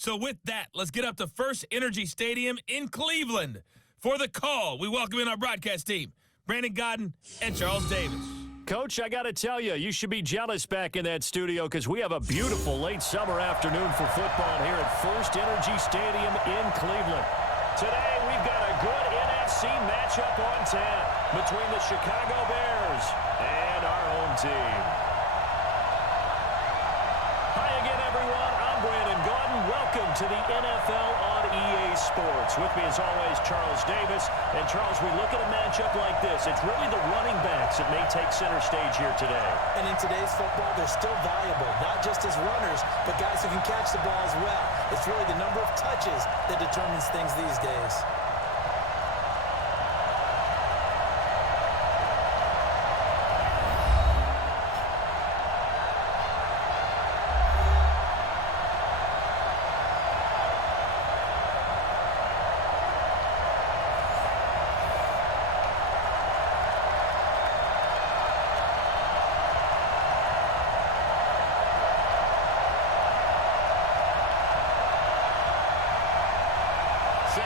So with that, let's get up to First Energy Stadium in Cleveland. For the call, we welcome in our broadcast team, Brandon Godden and Charles Davis. Coach, I got to tell you, you should be jealous back in that studio because we have a beautiful late summer afternoon for football here at First Energy Stadium in Cleveland. Today, we've got a good NFC matchup on tap between the Chicago Bears and our home team. Hi again, everyone. I'm Brandon Godden. Welcome to the NFL on EA Sports. With me, as always, Charles Davis. And, Charles, we look at a matchup like this. It's really the running backs that may take center stage here today. And in today's football, they're still valuable, not just as runners, but guys who can catch the ball as well. It's really the number of touches that determines things these days.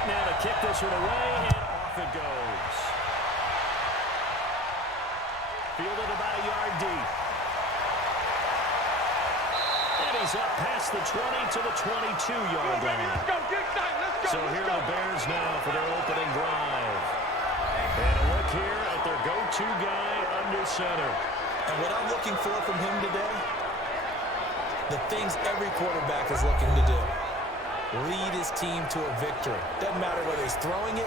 Now to kick this one away, and off it goes. Fielded about a yard deep. And he's up past the 20 to the 22-yard line. So here are the Bears now for their opening drive. And a look here at their go-to guy under center. And what I'm looking for from him today, the things every quarterback is looking to do. Lead his team to a victory. Doesn't matter whether he's throwing it,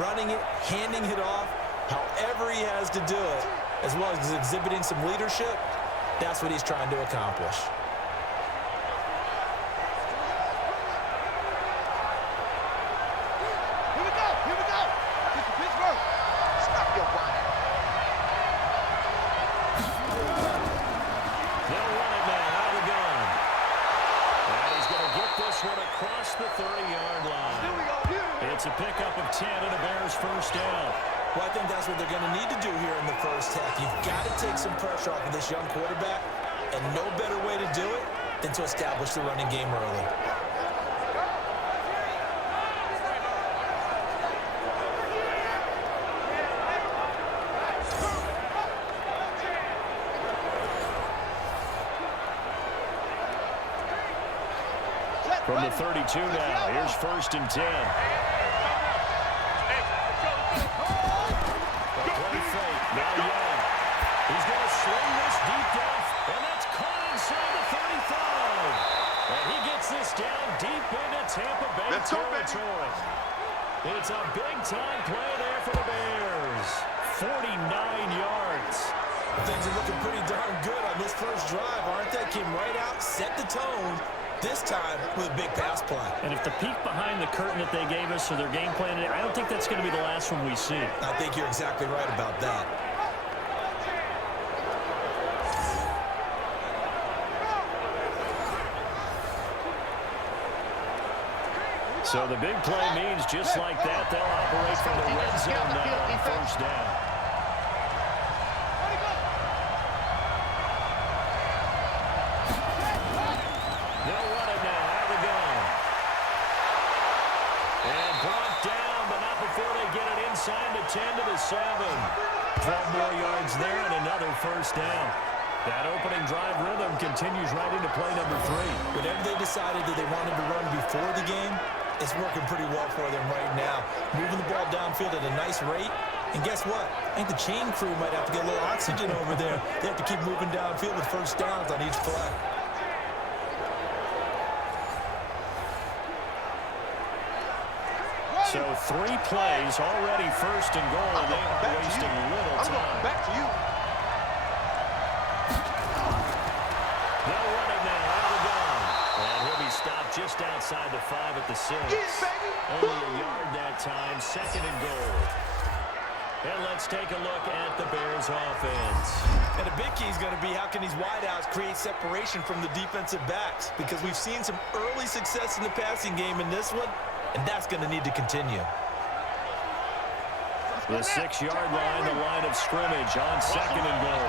running it, handing it off, however he has to do it, as well as exhibiting some leadership, that's what he's trying to accomplish. Here we go, here we go. This is Pittsburgh. Stop your whining. They'll run it now out of the gun. And he's going to get this one across the 30-yard line. It's a pickup of 10 and a Bears first down. Well, I think that's what they're going to need to do here in the first half. You've got to take some pressure off of this young quarterback, and no better way to do it than to establish the running game early. From the 32 now, here's first and 10. The play fake, now Young. He's going to swing this deep down, and that's caught inside the 35. And he gets this down deep into Tampa Bay territory. It's a big-time play there for the Bears. 49 yards. Things are looking pretty darn good on this first drive, aren't they? Came right out, set the tone. This time with a big pass play. And if the peek behind the curtain that they gave us or their game plan, I don't think that's going to be the last one we see. I think you're exactly right about that. So the big play means just like that, they'll operate from the red zone now on first down. Inside the 10 to the 7. 12 more yards there and another first down. That opening drive rhythm continues right into play number 3. Whatever they decided that they wanted to run before the game, it's working pretty well for them right now. Moving the ball downfield at a nice rate. And guess what? I think the chain crew might have to get a little oxygen over there. They have to keep moving downfield with first downs on each play. So 3 plays already first and goal. They are wasting little time. Back to you. They'll run it now out of the gun. And he'll be stopped just outside the 5 at the 6. Only a yard that time. Second and goal. And let's take a look at the Bears offense. And a big key is going to be how can these wideouts create separation from the defensive backs, because we've seen some early success in the passing game in this one, and that's going to need to continue. The 6-yard line, the line of scrimmage on second and goal.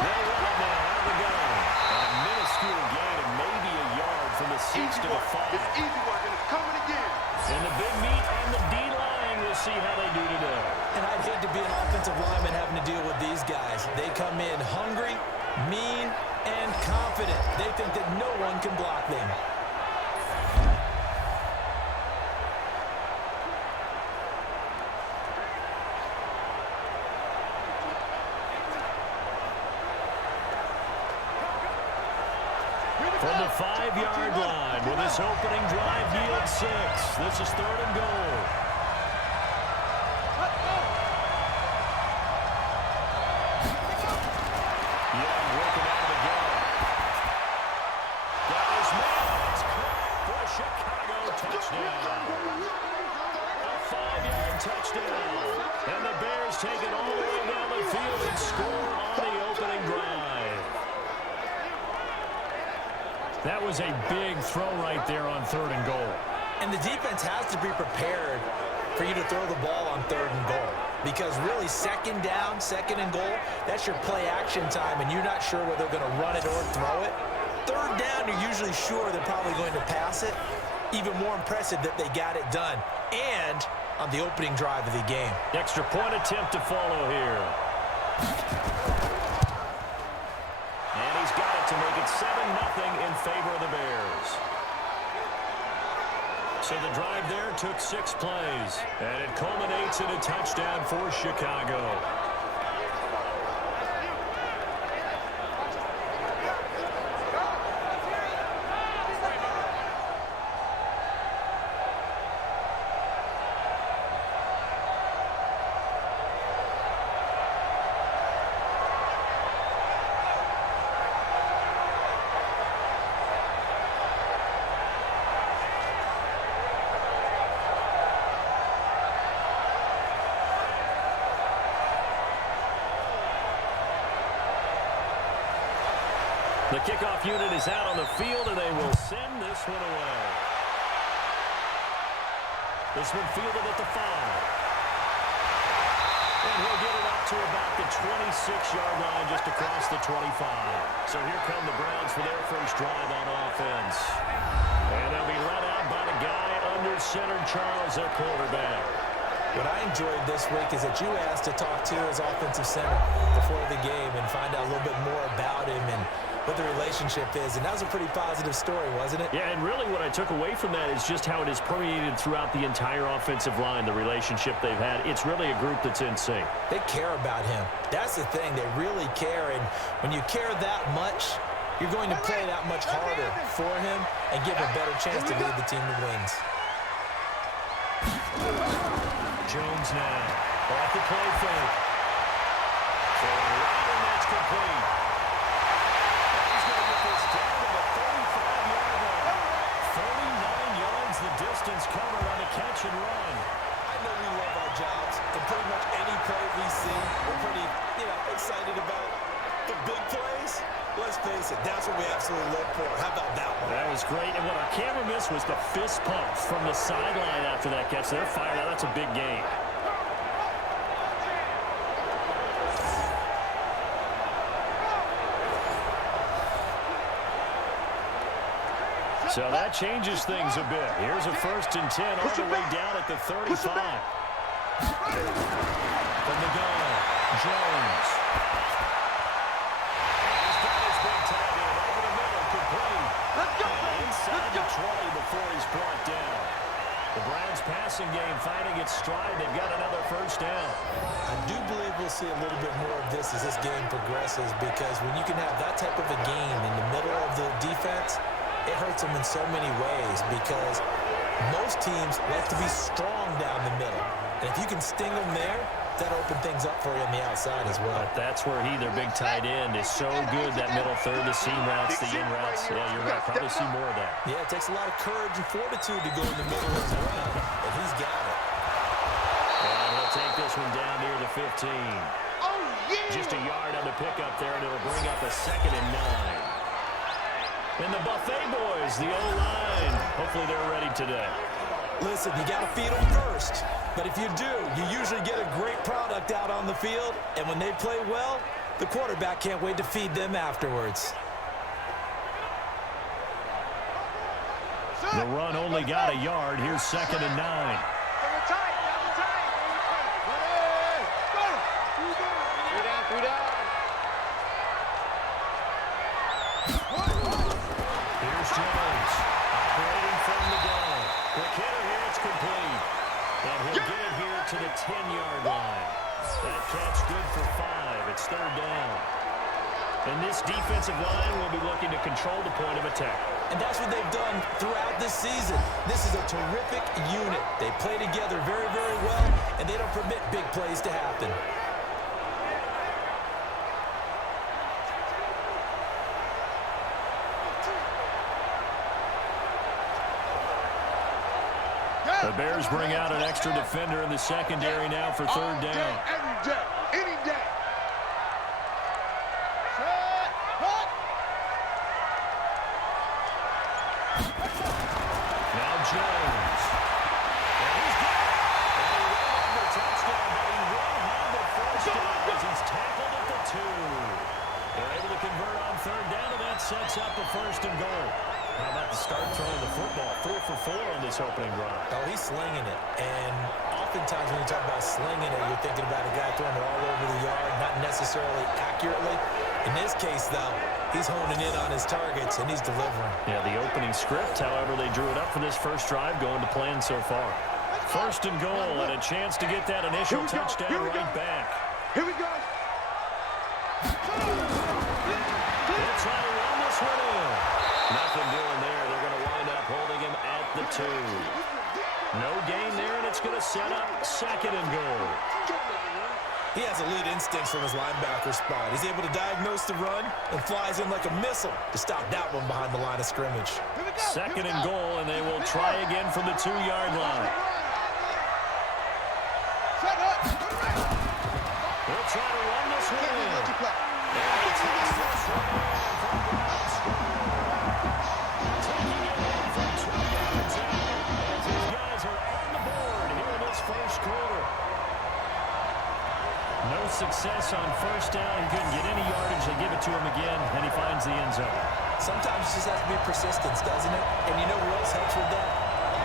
They'll run it now out of the gun. A minuscule gain of maybe a yard from the 6 to the 5. It's easy work, and it's coming again. And the big meat on the D-line. We'll see how they do today. And I'd hate to be an offensive lineman having to deal with these guys. They come in hungry, mean, and confident. They think that no one can block them. From the 5-yard line with his opening drive yield 6. This is 3rd and goal. Young working out of the gun. Got his man. It's caught for a Chicago touchdown. A 5-yard touchdown. And the Bears take it all the way down the field and score on the opening drive. That was a big throw right there on 3rd and goal. And the defense has to be prepared for you to throw the ball on 3rd and goal. Because really, 2nd down, 2nd and goal, that's your play action time, and you're not sure whether they're going to run it or throw it. 3rd down, you're usually sure they're probably going to pass it. Even more impressive that they got it done. And on the opening drive of the game. Extra point attempt to follow here. And he's got it to make it 7-0 in favor of the Bears. So the drive there took 6 plays. And it culminates in a touchdown for Chicago. The kickoff unit is out on the field, and they will send this one away. This one fielded at the 5. And he'll get it out to about the 26-yard line, just across the 25. So here come the Browns for their first drive on offense. And they'll be led out by the guy under center, Charles, their quarterback. What I enjoyed this week is that you asked to talk to his offensive center before the game and find out a little bit more about him and what the relationship is. And that was a pretty positive story, wasn't it? Yeah, and really what I took away from that is just how it has permeated throughout the entire offensive line, the relationship they've had. It's really a group that's in sync. They care about him. That's the thing. They really care. And when you care that much, you're going to play that much harder for him and give him a better chance to lead the team to wins. Jones now off the play fake. Throwing right, and that's complete. He's going to get this down to the 35-yard line. 39 yards the distance covered on the catch and run. I know we love our jobs, and pretty much any play we see, we're pretty, excited about. The big plays, let's face it, that's what we absolutely look for. How about that one? That was great, and what our camera missed was the fist pump from the sideline after that catch. They're fired out. That's a big gain. So that changes things a bit. Here's a 1st and 10 all the way down at the 35. From the gun, Jones. He's got his big tight end over the middle, complete. Let's go, And baby. inside Let's the go. 20 before he's brought down. The Browns passing game finding its stride. They've got another 1st down. I do believe we'll see a little bit more of this as this game progresses, because when you can have that type of a game in the middle of the defense, it hurts them in so many ways, because most teams like to be strong down the middle. And if you can sting them there, that opens things up for you on the outside as well. But that's where their big tight end, is so good. That middle third, the seam routes, the in routes. Yeah, you're right. Probably see more of that. Yeah, it takes a lot of courage and fortitude to go in the middle as well, and he's got it. And he'll take this one down near the 15. Oh, yeah. Just a yard on the pickup there, and it'll bring up a 2nd and 9. And the Buffet boys, the O-line, hopefully they're ready today. Listen, you got to feed them first. But if you do, you usually get a great product out on the field. And when they play well, the quarterback can't wait to feed them afterwards. The run only got a yard. Here's 2nd and 9. Here's Jones, operating from the gun. The kicker here, it's complete. And he'll get it here to the 10-yard line. That catch good for 5. It's 3rd down. And this defensive line will be looking to control the point of attack. And that's what they've done throughout this season. This is a terrific unit. They play together very, very well, and they don't permit big plays to happen. The Bears bring out an extra defender in the secondary now for 3rd down. Any day. Now Jones. And he's got it. And he will have the touchdown, but he will have the first down as he's tackled at the 2. They're able to convert on 3rd down, and that sets up a 1st and goal. How about the start throwing the football? 4 for 4 on this opening drive. Oh, he's slinging it. And oftentimes when you talk about slinging it, you're thinking about a guy throwing it all over the yard, not necessarily accurately. In this case, though, he's honing in on his targets, and he's delivering. Yeah, the opening script, however, they drew it up for this first drive, going to plan so far. 1st and goal, and a chance to get that initial touchdown right back. Here we go. They'll try to run this one in. Nothing doing there. They're going to wind up holding him at the 2. No gain there, and it's going to set up 2nd and goal. He has elite instincts from his linebacker spot. He's able to diagnose the run and flies in like a missile to stop that one behind the line of scrimmage. 2nd and goal, and they will try again from the 2-yard line. They'll try to run this one in. And he takes this one in from the outside. Taking it in from 2 yards out as these guys are on the board here in this first quarter. No success on 1st down. He couldn't get any yardage. They give it to him again, and he finds the end zone. Sometimes it just has to be persistence, doesn't it? And you know who else helps with that?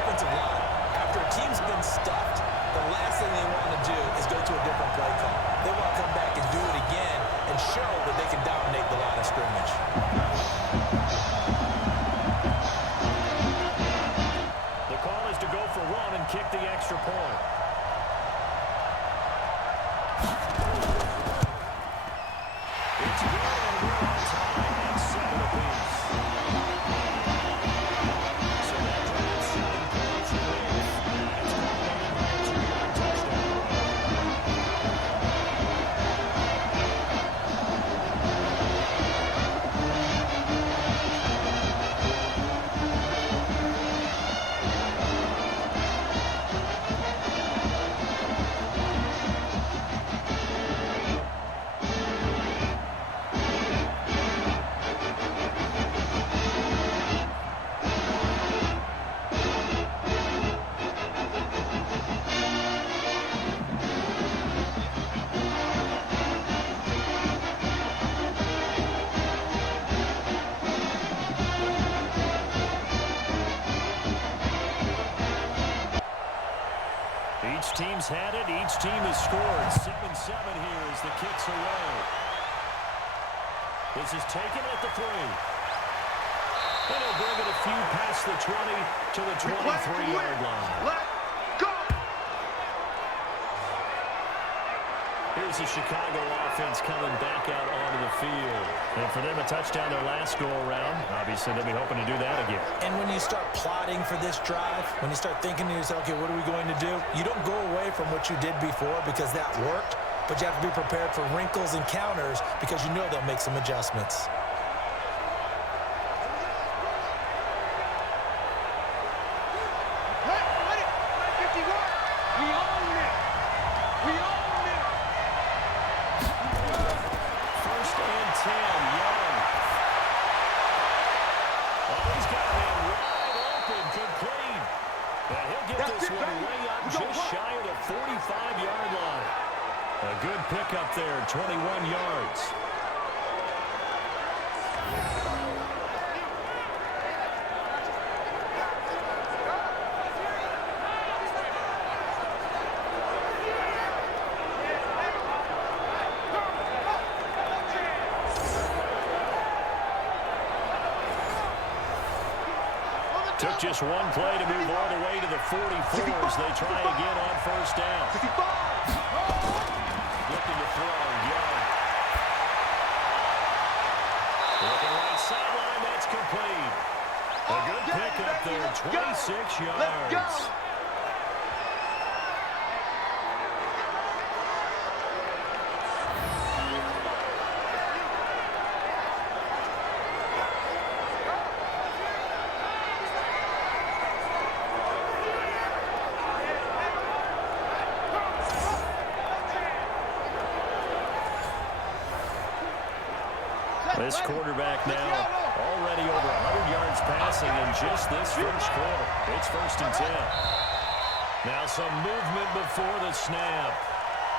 Offensive line. After a team's been stuffed, the last thing they want to do is go to a different play call. They want to come back and do it again and show that they can dominate the line of scrimmage. The call is to go for 1 and kick the extra point. It's good, and we're on time at 7 apiece. So that drives 7 points away. It's culminated by a 2-yard touchdown Each team's had it. Each team has scored. 7-7 here as the kick's away. This is taken at the 3. And he'll bring it a few past the 20 to the 23-yard line. Let's go. Here's the Chicago offense coming back out onto the field. And for them, a touchdown their last go-around. Obviously, they'll be hoping to do that again. And when you start plotting for this drive, when you start thinking to yourself, okay, what are we going to do? You don't go away from what you did before because that worked, but you have to be prepared for wrinkles and counters because you know they'll make some adjustments. Pickup there, 21 yards. Took just one play to move all the way to the 44s. They try again on first down. Looking to throw. Young. Looking right sideline. That's complete. A good pickup there. 26 yards. This quarterback now already over 100 yards passing in just this first quarter. It's 1st and 10. Now some movement before the snap.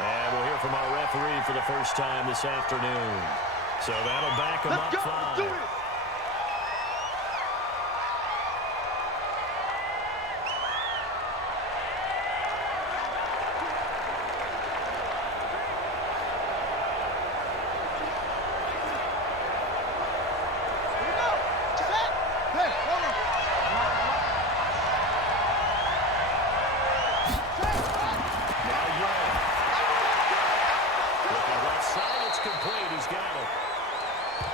And we'll hear from our referee for the first time this afternoon. So that'll back him up 5.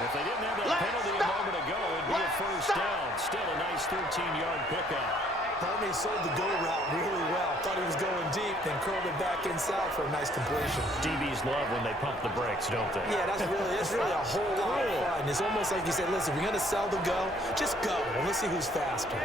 If they didn't have that penalty a moment ago, it'd be a first down. Still a nice 13-yard pickup. Barney sold the go route really well. Thought he was going deep, then curled it back inside for a nice completion. DBs love when they pump the brakes, don't they? Yeah, that's really a whole lot of fun. It's almost like you said, listen, we're going to sell the go. Just go. Well, let's see who's faster.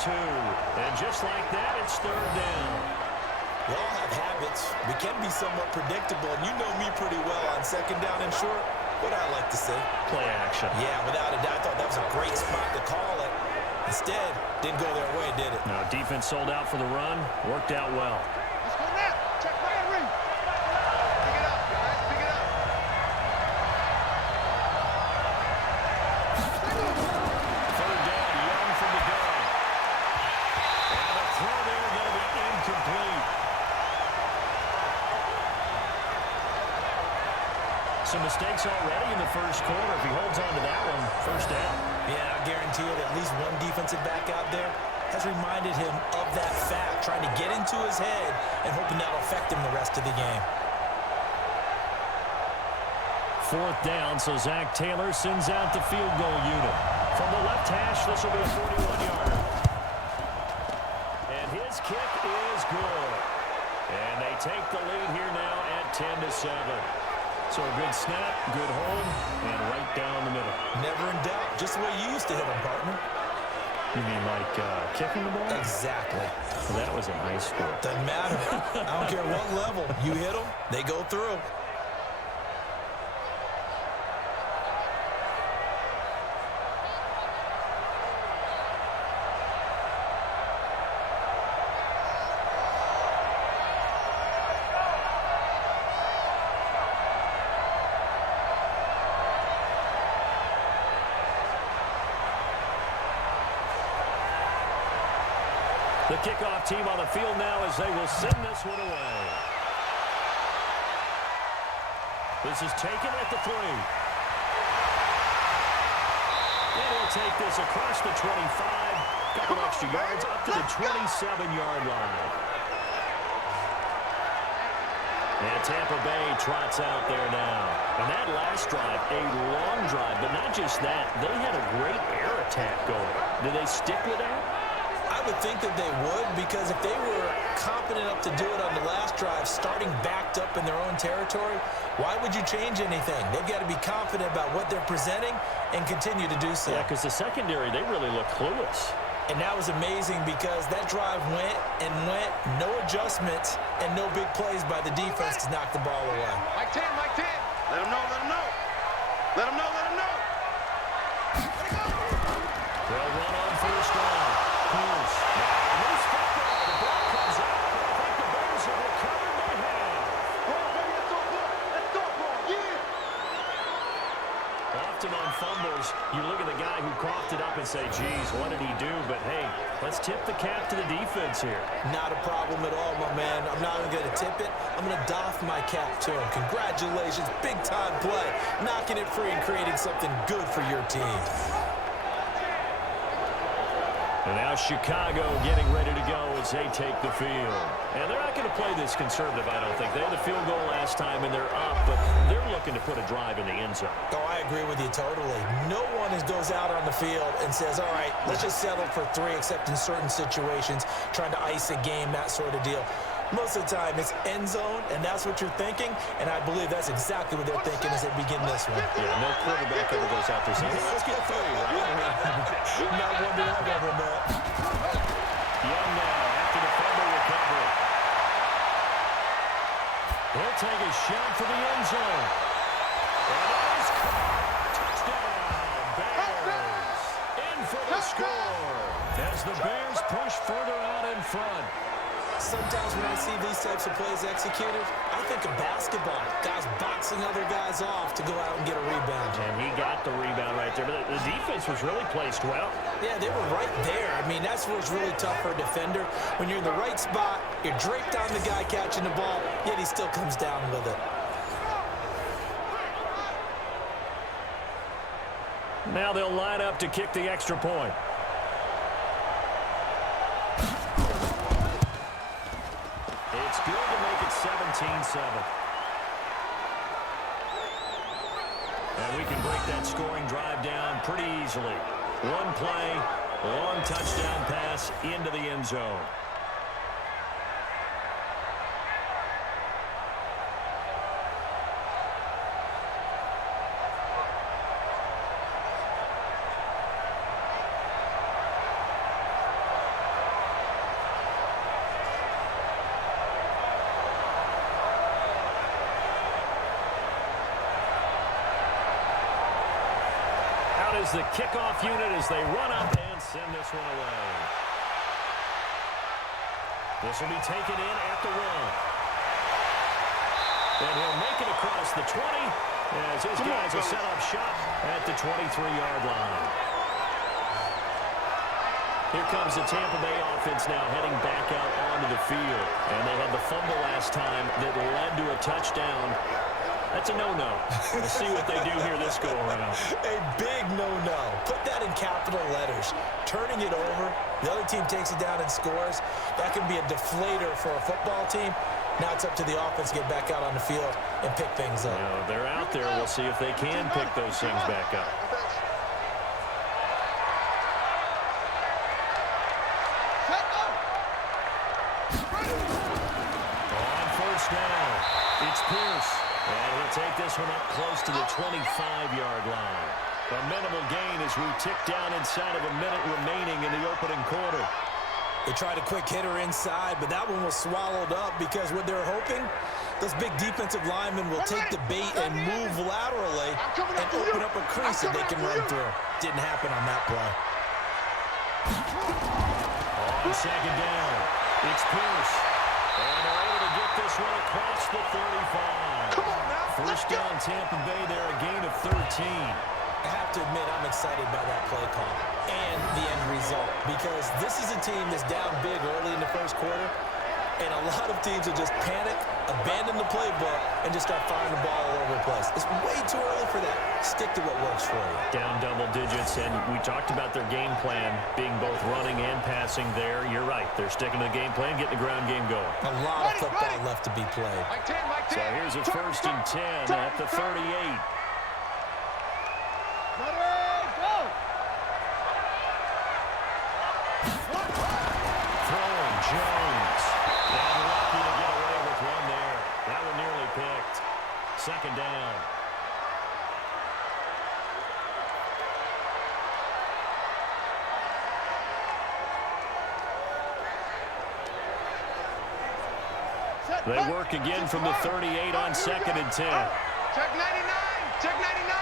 And just like that, it's 3rd down. We all have habits. We can be somewhat predictable, and you know me pretty well on 2nd down and short. What I like to say? Play action. Yeah, without a doubt. I thought that was a great spot to call it. Instead, didn't go their way, did it? No, defense sold out for the run. Worked out well. Let's go now. Check right ring. Pick it up, guys. Pick it up. Third down, Young from the gun. And a throw there going to be incomplete. Some mistakes already in the first quarter. If he holds on to that one, first down. Yeah, I guarantee you that at least one defensive back out there has reminded him of that fact, trying to get into his head and hoping that'll affect him the rest of the game. 4th down, so Zach Taylor sends out the field goal unit. From the left hash, this will be a 41-yarder. And his kick is good. And they take the lead here now at 10-7. So a good snap, good hold, and right down the middle. Never in doubt. Just the way you used to hit them, partner. You mean like kicking the ball? Exactly. Well, that was in high school. Doesn't matter. I don't care what level. You hit them, they go through. The kickoff team on the field now as they will send this one away. This is taken at the 3. And he'll take this across the 25. Couple extra yards up to the 27-yard line. And Tampa Bay trots out there now. And that last drive, a long drive, but not just that. They had a great air attack going. Did they stick with that? I would think that they would, because if they were competent enough to do it on the last drive, starting backed up in their own territory, why would you change anything? They've got to be confident about what they're presenting and continue to do so. Yeah, because the secondary, they really look clueless. And that was amazing because that drive went and went, no adjustments, and no big plays by the defense to knock the ball away. Mike 10, Mike 10. Let him know, let him know. Let him know, let him know. They'll run on first down. Pierce. Now, loose football. The ball comes out. I think the Bears are recovered by Often on fumbles, you look at the guy who coughed it up and say, geez, what did he do? But, hey, let's tip the cap to the defense here. Not a problem at all, my man. I'm not even going to tip it. I'm going to doff my cap to him. Congratulations. Big-time play. Knocking it free and creating something good for your team. And now Chicago getting ready to go as they take the field. And they're not going to play this conservative, I don't think. They had the field goal last time, and they're up, but they're looking to put a drive in the end zone. Oh, I agree with you totally. No one goes out on the field and says, all right, let's just settle for 3, except in certain situations, trying to ice a game, that sort of deal. Most of the time, it's end zone, and that's what you're thinking, and I believe that's exactly what they're thinking as they begin this one. Yeah, no quarterback ever goes out there saying, let's get 3, right? Not one to have ever met. Young now, after the fumble recovery. He'll take a shot for the end zone. And it is caught. Touchdown, Bears. In for the score as the Bears push further out in front. Sometimes when I see these types of plays executed, I think of basketball. Guys boxing other guys off to go out and get a rebound. And he got the rebound right there. But the defense was really placed well. Yeah, they were right there. I mean, that's where it's really tough for a defender. When you're in the right spot, you're draped on the guy catching the ball, yet he still comes down with it. Now they'll line up to kick the extra point. It's good to make it 17-7. And we can break that scoring drive down pretty easily. One play, long touchdown pass into the end zone. Is the kickoff unit as they run up and send this one away. This will be taken in at the 1. And he'll make it across the 20 as his guys will set up shop at the 23-yard line. Here comes the Tampa Bay offense now heading back out onto the field. And they had the fumble last time that led to a touchdown. That's a no-no. We'll see what they do here this go-around. A big no-no. Put that in capital letters. Turning it over, the other team takes it down and scores. That can be a deflator for a football team. Now it's up to the offense to get back out on the field and pick things up. They're out there. We'll see if they can pick those things back up. On first down, it's Pierce. And he'll take this one up close to the 25-yard line. A minimal gain as we tick down inside of a minute remaining in the opening quarter. They tried a quick hitter inside, but that one was swallowed up because what they're hoping, those big defensive linemen will take the bait and move laterally and open up a crease that they can run through. Didn't happen on that play. On second down, it's Pierce. And they're able to get this one across the 35. Come on now. First down, Tampa Bay there, a gain of 13. I have to admit, I'm excited by that play call and the end result because this is a team that's down big early in the first quarter, and a lot of teams will just panic, abandon the playbook, and just start firing the ball all over the place. It's way too early for that. Stick to what works for you. Down double digits, and we talked about their game plan being both running and passing there. You're right. They're sticking to the game plan, getting the ground game going. A lot of football left to be played. So here's a 1st and 10 at the 38. Throwing Jones. And lucky to get away with one there. That one nearly picked. Second down. They work again from the 38 on 2nd and 10. Check 99. Check 99.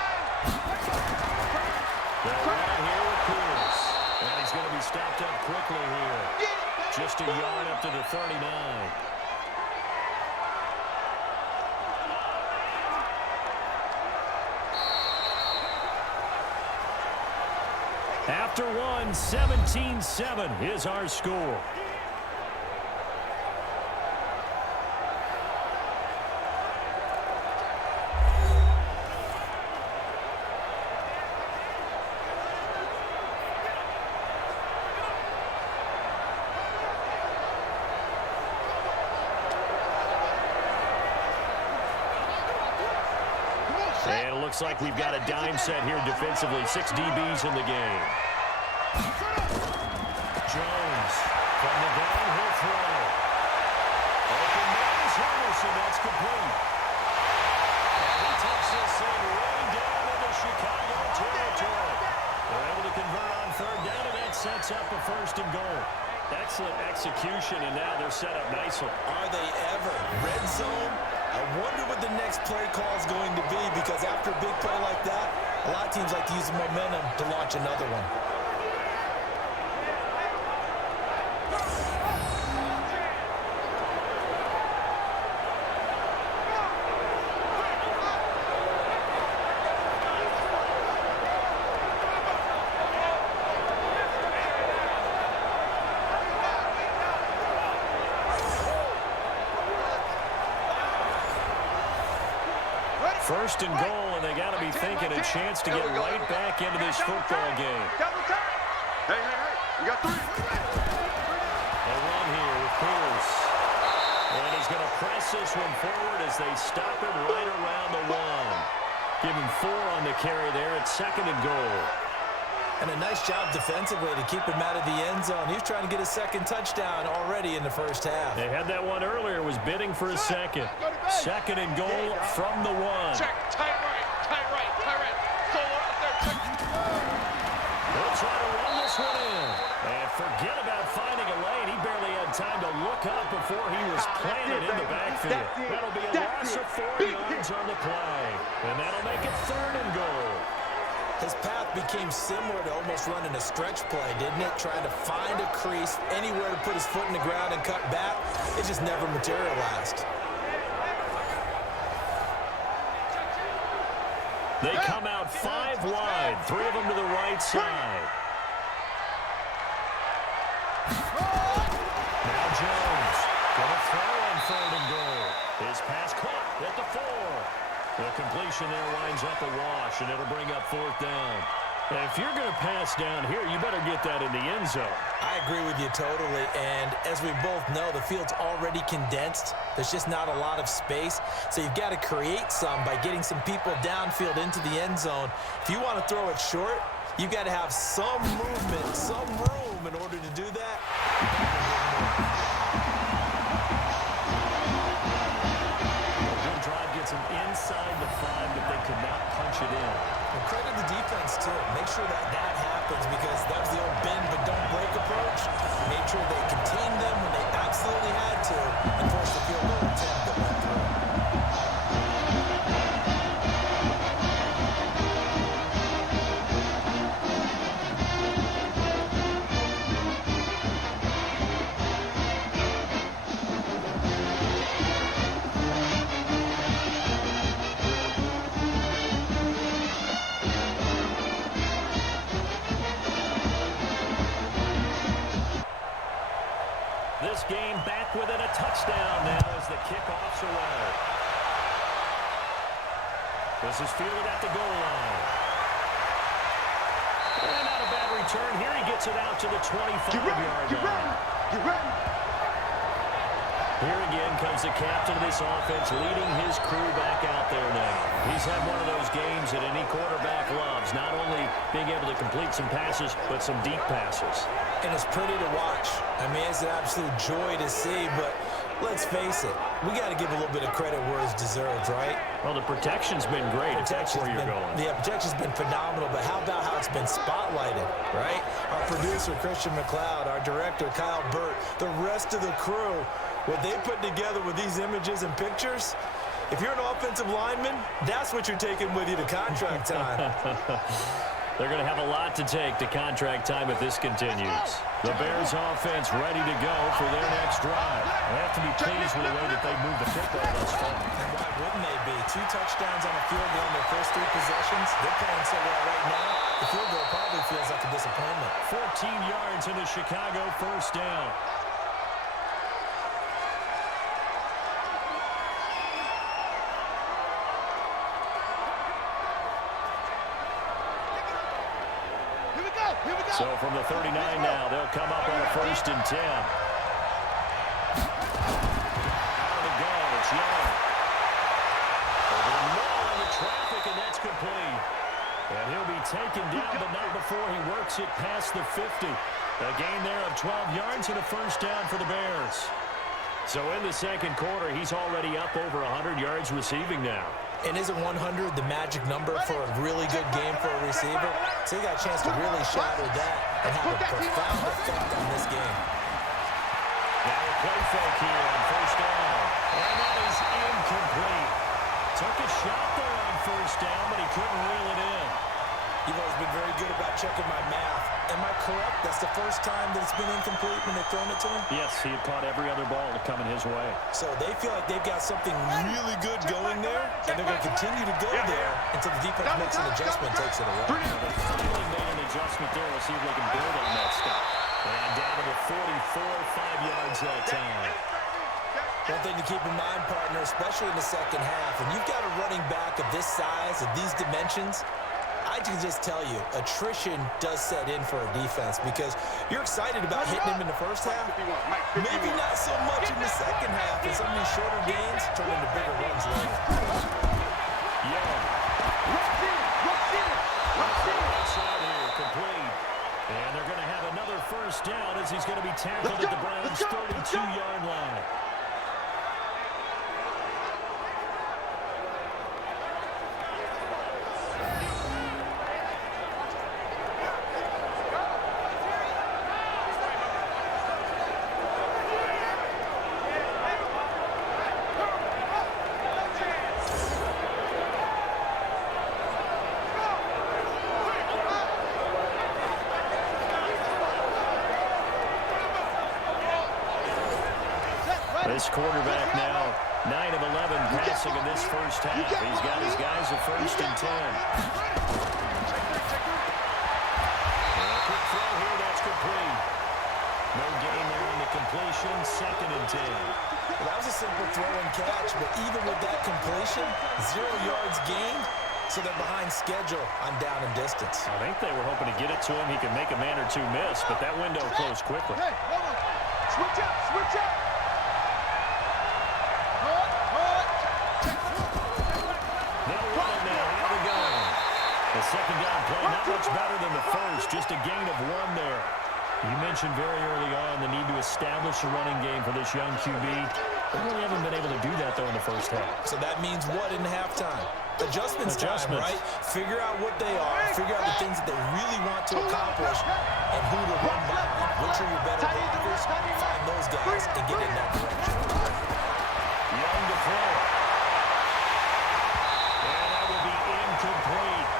They're right here with Pierce. And he's going to be stopped up quickly here. Just a yard up to the 39. After one, 17-7 is our score. And it looks like we've got a dime set here defensively. 6 DBs in the game. Jones from the downhill throw. Open man is Henderson. That's complete. And he takes this thing way down into Chicago territory. They're able to convert on third down, and that sets up a 1st and goal. Excellent execution, and now they're set up nicely. Are they ever? Red zone? I wonder what the next play call is going to be, because after a big play like that, a lot of teams like to use the momentum to launch another one. First and goal, and they got to be thinking a chance to get right back into this football game. Hey, you got 3. A run here with Pierce. And he's going to press this one forward as they stop him right around the 1. Give him 4 on the carry there at 2nd and goal. And a nice job defensively to keep him out of the end zone. He was trying to get a 2nd touchdown already in the first half. They had that one earlier, was bidding for a 2nd. 2nd and goal from the 1. Check, tight right. Solo out there, check. They'll try to run this one in. And forget about finding a lane. He barely had time to look up before he was planted in the backfield. That'll be a loss of 4 yards on the play. And that'll make it 3rd and goal. His path became similar to almost running a stretch play, didn't it? Trying to find a crease, anywhere to put his foot in the ground and cut back. It just never materialized. They come out 5 wide, 3 of them to the right side. Now Jones going to throw on 3rd and goal. His pass caught at the 4. The completion there winds up a wash, and it'll bring up 4th down. And if you're going to pass down here, you better get that in the end zone. I agree with you totally, and as we both know, the field's already condensed. There's just not a lot of space, so you've got to create some by getting some people downfield into the end zone. If you want to throw it short, you've got to have some movement, some room in order to do that. Inside the 5, but they could not punch it in. Well, credit the defense, too. Make sure that happens, because that was the old bend but don't break approach. Made sure they contained them when they absolutely had to and forced the field goal attempt that went through. This game back within a touchdown now as the kickoff's away. This is fielded at the goal line. And not a bad return here. He gets it out to the 25-yard line. Get ready. Here again comes the captain of this offense, leading his crew back out there now. He's had one of those games that any quarterback loves, not only being able to complete some passes, but some deep passes. And it's pretty to watch. I mean, it's an absolute joy to see, but let's face it, we got to give a little bit of credit where it's deserved, right? Well, the protection's been great, if that's where you're going. Yeah, protection's been phenomenal, but how about how it's been spotlighted, right? Our producer, Christian McLeod, our director, Kyle Burt, the rest of the crew, what they put together with these images and pictures, if you're an offensive lineman, that's what you're taking with you to contract time. They're going to have a lot to take to contract time if this continues. The Bears offense ready to go for their next drive. They have to be pleased with the way that they moved the football thus far. And why wouldn't they be? 2 touchdowns on the field goal in their first 3 possessions. They're playing so well right now, the field goal probably feels like a of disappointment. 14 yards in the Chicago first down. So from the 39 now, they'll come up on a 1st and 10. Out of the gun, it's Young. Over the middle of the traffic, and that's complete. And he'll be taken down, but not before he works it past the 50. A gain there of 12 yards and a 1st down for the Bears. So in the second quarter, he's already up over 100 yards receiving now. And isn't 100 the magic number for a really good game for a receiver? So he got a chance to really shatter that and have a profound effect on this game. Now a play fake here on 1st down. And that is incomplete. Took a shot there on 1st down, but he couldn't reel it in. You've always been very good about checking my math. Am I correct? That's the first time that it's been incomplete when they've thrown it to him? Yes, he had caught every other ball coming his way. So they feel like they've got something really good going there, and they're going to continue to go there until the defense makes an adjustment, takes it away. They finally made an adjustment there. We'll see if they can build on that stuff. And down to the 44, 5 yards that time. One thing to keep in mind, partner, especially in the second half, when you've got a running back of this size, of these dimensions, I can just tell you, attrition does set in for a defense because you're excited about hitting him in the first half. Maybe not so much in the second half, and some of these shorter gains turn into bigger runs later. Young. Outside here, complete. And they're going to have another 1st down as he's going to be tackled at the Browns' 32-yard line. This quarterback now, 9 of 11 passing in this first half. He's got his guys a 1st and 10. And a quick throw here, that's complete. No gain there on the completion, 2nd and 10. Well, that was a simple throw and catch, but even with that completion, 0 yards gained, so they're behind schedule on down and distance. I think they were hoping to get it to him. He could make a man or two miss, but that window closed quickly. Hey, hold on. Switch up, switch up. The second down play, not much better than the first, just a gain of 1 there. You mentioned very early on the need to establish a running game for this young QB. They really haven't been able to do that, though, in the first half. So that means what in halftime? Adjustments time, right? Figure out what they are, figure out the things that they really want to accomplish, and who to run behind. Which are your better blockers? Find those guys and get in that direction. Young to throw. And that will be incomplete.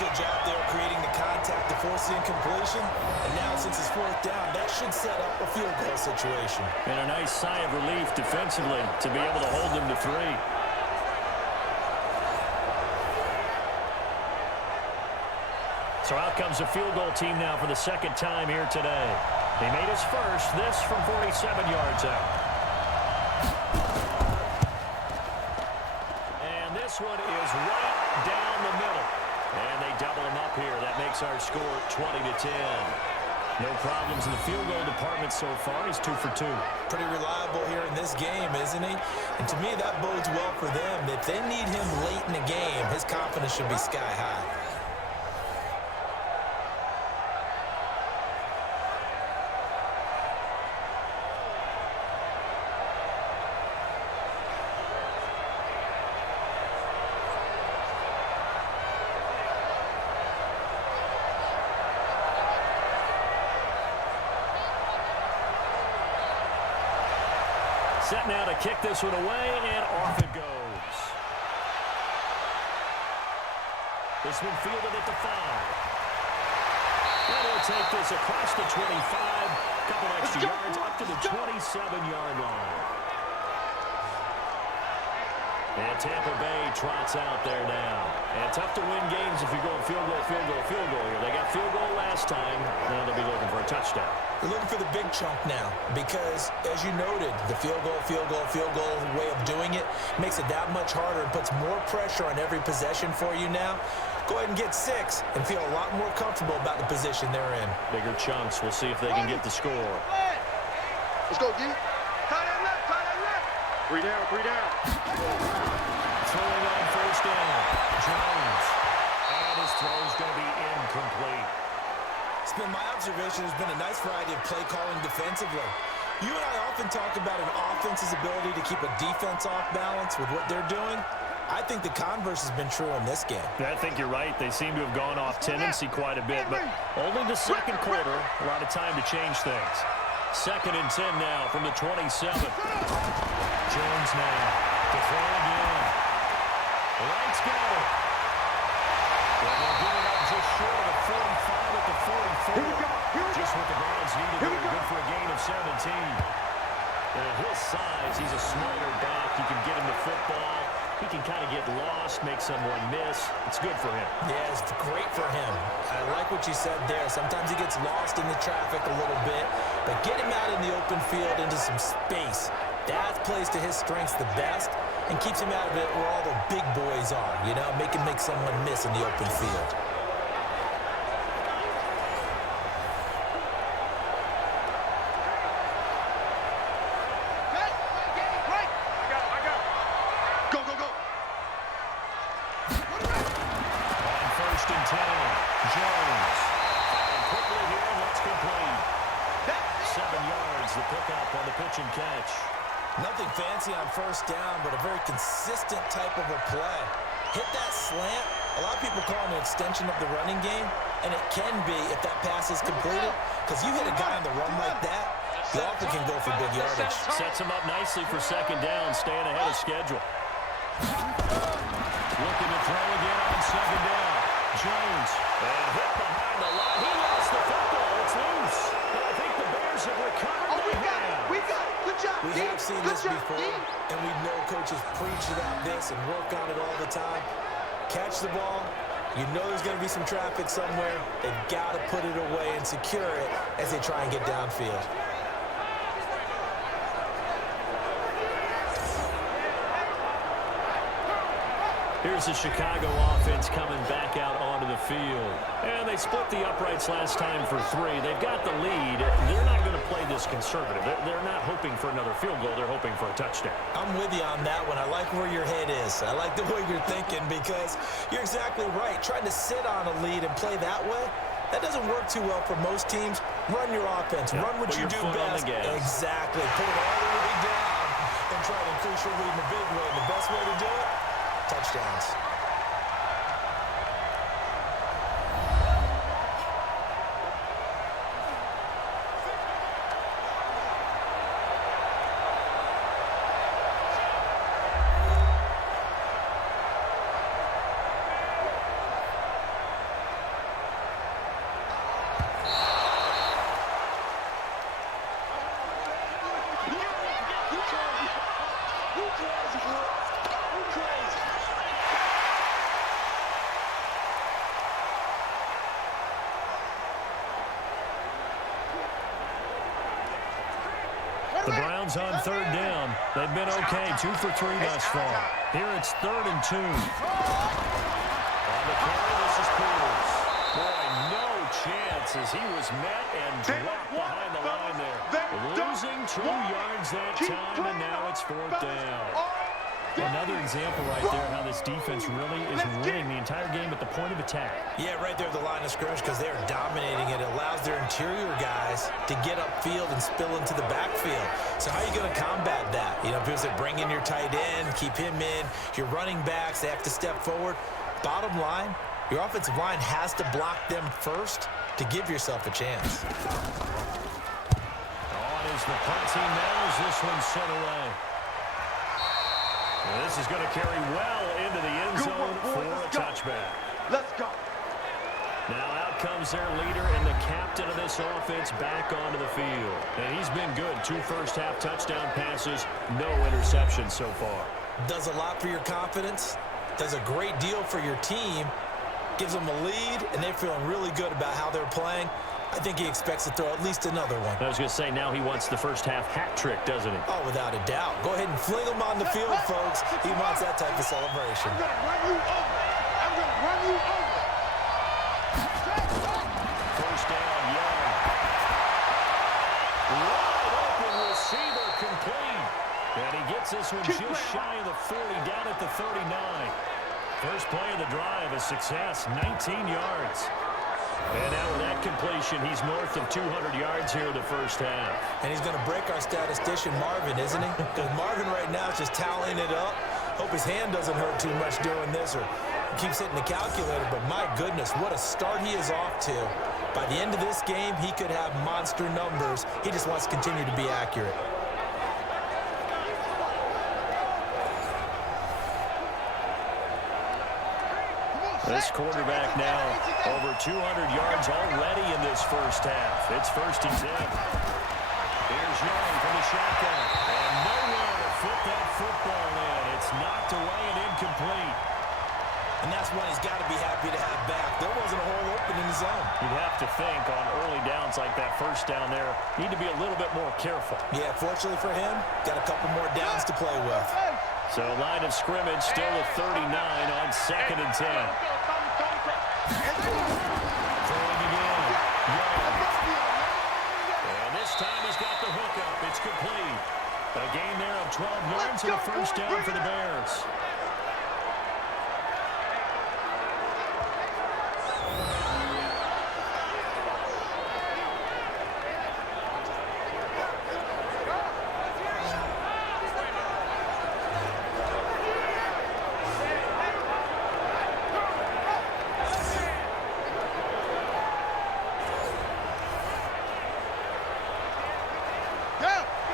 Good job there creating the contact to force the incompletion. And now since it's 4th down, that should set up a field goal situation. And a nice sigh of relief defensively to be able to hold them to 3. So out comes the field goal team now for the second time here today. He made his first, this from 47 yards out. And this one is right down the middle. And they double him up here. That makes our score 20-10. No problems in the field goal department so far. He's 2 for 2. Pretty reliable here in this game, isn't he? And to me, that bodes well for them. If they need him late in the game, his confidence should be sky high. Set now to kick this one away, and off it goes. This one fielded at the 5. And he'll take this across the 25. Couple extra yards up to the 27-yard line. And Tampa Bay trots out there now. And tough to win games if you're going field goal, field goal, field goal here. They got field goal last time. Now they'll be looking for a touchdown. They're looking for the big chunk now because, as you noted, the field goal way of doing it makes it that much harder and puts more pressure on every possession for you now. Go ahead and get 6 and feel a lot more comfortable about the position they're in. Bigger chunks. We'll see if they can get the score. Let's go, D. Tie that left, tie that left. 3 down, 3 down. Throwing on first down. Jones. And his throw's going to be incomplete. It's been my observation there's been a nice variety of play calling defensively. You and I often talk about an offense's ability to keep a defense off balance with what they're doing. I think the converse has been true in this game. I think you're right. They seem to have gone off tendency quite a bit, but only the second quarter, a lot of time to change things. 2nd and 10 now from the 27. Jones now to throw again. Wright's got it. And they'll get it up just short of the 45 at the 44. Just what the Browns needed there. Good for a gain of 17. And at his size, he's a smaller back. You can get him the football. He can kind of get lost, make someone miss. It's good for him. Yeah, it's great for him. I like what you said there. Sometimes he gets lost in the traffic a little bit, but get him out in the open field into some space. That plays to his strengths the best and keeps him out of it where all the big boys are, you know, make someone miss in the open field. Nothing fancy on first down, but a very consistent type of a play. Hit that slant. A lot of people call it an extension of the running game, and it can be if that pass is completed, because you hit a guy on the run like that, he often can go for big yardage. Sets him up nicely for 2nd down, staying ahead of schedule. Looking to throw again on 2nd down. Jones, and hit behind the line. He lost the football. It's loose. But I think the Bears have recovered. We got it. Good job. We have seen this before, and we know coaches preach about this and work on it all the time. Catch the ball. You know there's going to be some traffic somewhere. They've got to put it away and secure it as they try and get downfield. Here's the Chicago offense coming back out onto the field. And they split the uprights last time for 3. They've got the lead. They're not going to play this conservative. They're not hoping for another field goal. They're hoping for a touchdown. I'm with you on that one. I like where your head is. I like the way you're thinking because you're exactly right. Trying to sit on a lead and play that way, that doesn't work too well for most teams. Run your offense. Run what you do best. Exactly. Put it all the way down and try to increase your lead in a big way. The best way to do it, touchdowns. The Browns on 3rd down. They've been okay, 2 for 3 thus far. Here it's 3rd and 2. On the carry, this is Peters. Boy, no chance as he was met and dropped behind the line there. Losing 2 yards that time, and now it's 4th down. Another example right there how this defense really is winning the entire game at the point of attack. Yeah, right there at the line of scrimmage because they're dominating it. It allows their interior guys to get upfield and spill into the backfield. So how are you going to combat that? You know, people say bring in your tight end, keep him in. Your running backs, they have to step forward. Bottom line, your offensive line has to block them first to give yourself a chance. On is the punt team now as this one's set away. This is going to carry well into the end zone for a touchback. Let's go. Now out comes their leader and the captain of this offense back onto the field. And he's been good. 2 first-half touchdown passes, no interceptions so far. Does a lot for your confidence, does a great deal for your team, gives them a lead, and they're feeling really good about how they're playing. I think he expects to throw at least another one. I was going to say, now he wants the first half hat trick, doesn't he? Oh, without a doubt. Go ahead and fling him on the field, folks. He wants that type of celebration. I'm going to run you over. I'm going to run you over. First down, Young. Wide open receiver, complete. And he gets this one just shy of the 40, down at the 39. First play of the drive, a success, 19 yards. And now with that completion, he's north of 200 yards here in the first half. And he's going to break our statistician, Marvin, isn't he? Because Marvin right now is just tallying it up. Hope his hand doesn't hurt too much doing this or keeps hitting the calculator. But my goodness, what a start he is off to. By the end of this game, he could have monster numbers. He just wants to continue to be accurate. This quarterback now over 200 yards already in this first half. It's 1st and 10. Here's Young from the shotgun. And nowhere to fit that football in. It's knocked away and incomplete. And that's one he's got to be happy to have back. There wasn't a hole open in the zone. You'd have to think on early downs like that first down there, need to be a little bit more careful. Yeah, fortunately for him, got a couple more downs to play with. So line of scrimmage still at 39 on 2nd and 10. Throwing again. Young. And this time he's got the hookup. It's complete. A gain there of 12 yards and a first down for the Bears.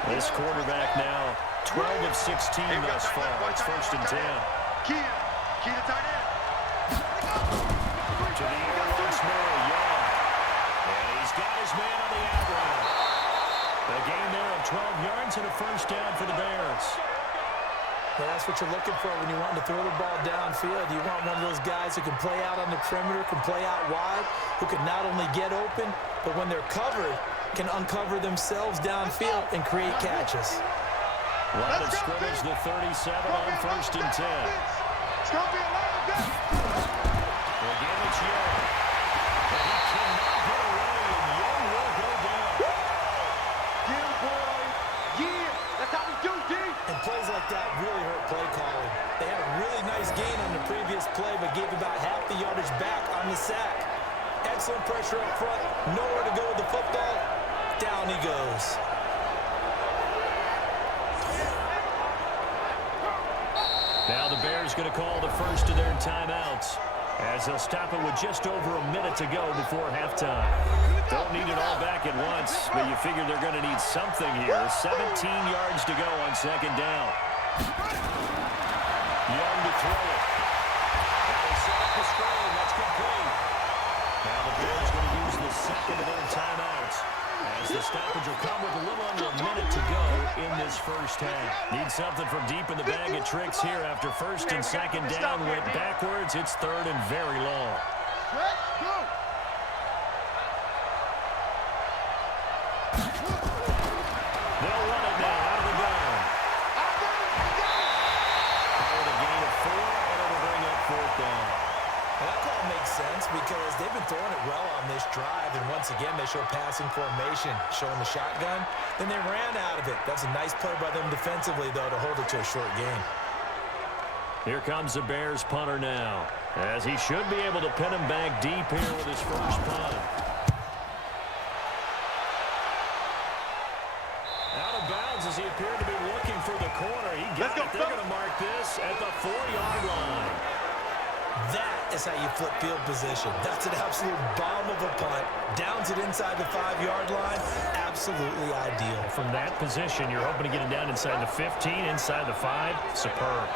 This quarterback now 12 of 16 thus far. It's 1st and 10. Key to tight end. To the air once more, Young. And he's got his man on the out route. A gain there of 12 yards and a first down for the Bears. Well, that's what you're looking for when you want to throw the ball downfield. You want one of those guys who can play out on the perimeter, can play out wide, who can not only get open, but when they're covered, can uncover themselves downfield and create catches. Line of scrimmage, the 37 on 1st and 10. It's going to be a line of death. Again, it's Young. And he cannot get away, and Young will go down. Yeah, boy. Yeah. That's how we do, D. And plays like that really hurt play calling. They had a really nice gain on the previous play, but gave about half the yardage back on the sack. Excellent pressure up front. Nowhere to go with the football. Down he goes. Now the Bears going to call the first of their timeouts as they'll stop it with just over a minute to go before halftime. Don't need it all back at once, but you figure they're going to need something here. 17 yards to go on 2nd down. Young to throw it. And they set up the screen. That's complete. Now the Bears going to use the second of their timeouts as the stoppage will come with a little under a minute to go in this first half. Need something from deep in the bag of tricks here after 1st and 2nd down went backwards. It's 3rd and very long. Let's go. They'll run it now out of the gun. Call it a gain of 4, and it'll bring up 4th down. Well, that call makes sense because they've been throwing it well on this drive, and once again they show passing formation, showing the shotgun. Then they ran out of it. That's a nice play by them defensively, though, to hold it to a short gain. Here comes the Bears punter now, as he should be able to pin him back deep here with his first punt. Out of bounds as he appeared to be looking for the corner. He got it. They're going to mark this at the 4-yard line. That is how you flip field position. That's an absolute bomb of a punt. Downs it inside the 5-yard line. Absolutely ideal. From that position, you're hoping to get it down inside the 15, inside the 5. Superb.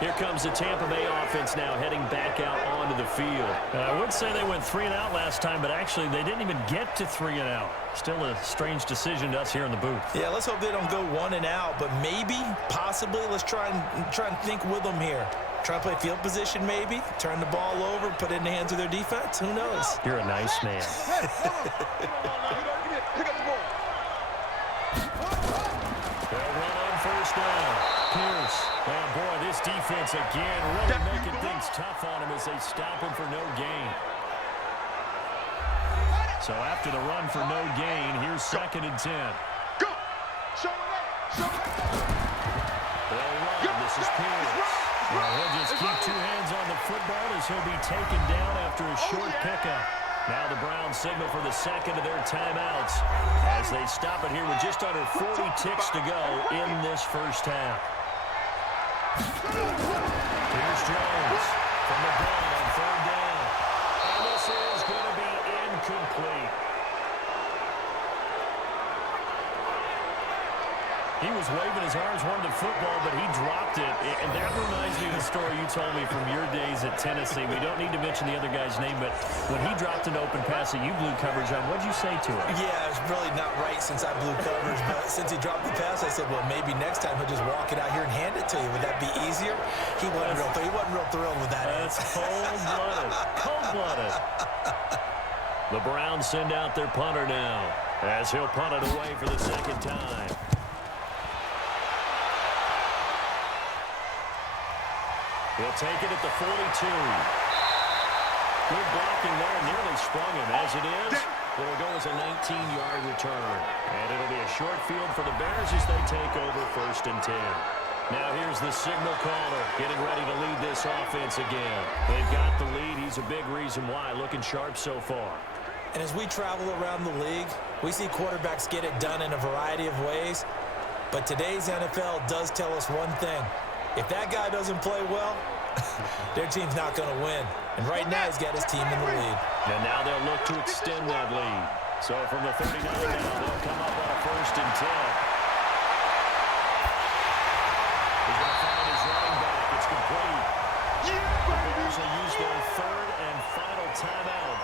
Here comes the Tampa Bay offense now heading back out onto the field. I would say they went 3 and out last time, but actually they didn't even get to 3 and out. Still a strange decision to us here in the booth. Yeah, let's hope they don't go 1 and out, but maybe, possibly, let's try and think with them here. Try to play field position maybe, turn the ball over, put it in the hands of their defense. Who knows? You're a nice man. They'll run on first down. Pierce. Oh, boy, this defense again really making things tough on him as they stop him for no gain. So after the run for no gain, here's 2nd and 10. Go! Show it up! Show it up! They'll run. This is Pierce. Well, he'll just keep 2 hands on the football as he'll be taken down after a short pickup. Now the Browns signal for the 2nd of their timeouts as they stop it here with just under 40 ticks to go in this first half. Here's Jones from the gun on 3rd down. And this is going to be incomplete. He was waving his arms, wanted the football, but he dropped it. And that reminds me of the story you told me from your days at Tennessee. We don't need to mention the other guy's name, but when he dropped an open pass that you blew coverage on, what'd you say to him? Yeah, it's really not right since I blew coverage, but since he dropped the pass, I said, well, maybe next time he'll just walk it out here and hand it to you. Would that be easier? He wasn't real thrilled with that. That's cold-blooded. Cold-blooded. The Browns send out their punter now as he'll punt it away for the 2nd time. He'll take it at the 42. Good blocking there, nearly sprung him. As it is, it'll go as a 19-yard return. And it'll be a short field for the Bears as they take over 1st and 10. Now here's the signal caller getting ready to lead this offense again. They've got the lead. He's a big reason why. Looking sharp so far. And as we travel around the league, we see quarterbacks get it done in a variety of ways. But today's NFL does tell us one thing. If that guy doesn't play well, their team's not going to win. And right now, he's got his team in the lead. And now they'll look to extend that lead. So from the 39 now, they'll come up on a 1st and 10. He's going to find his running back. It's complete. The Bears will use their 3rd and final timeout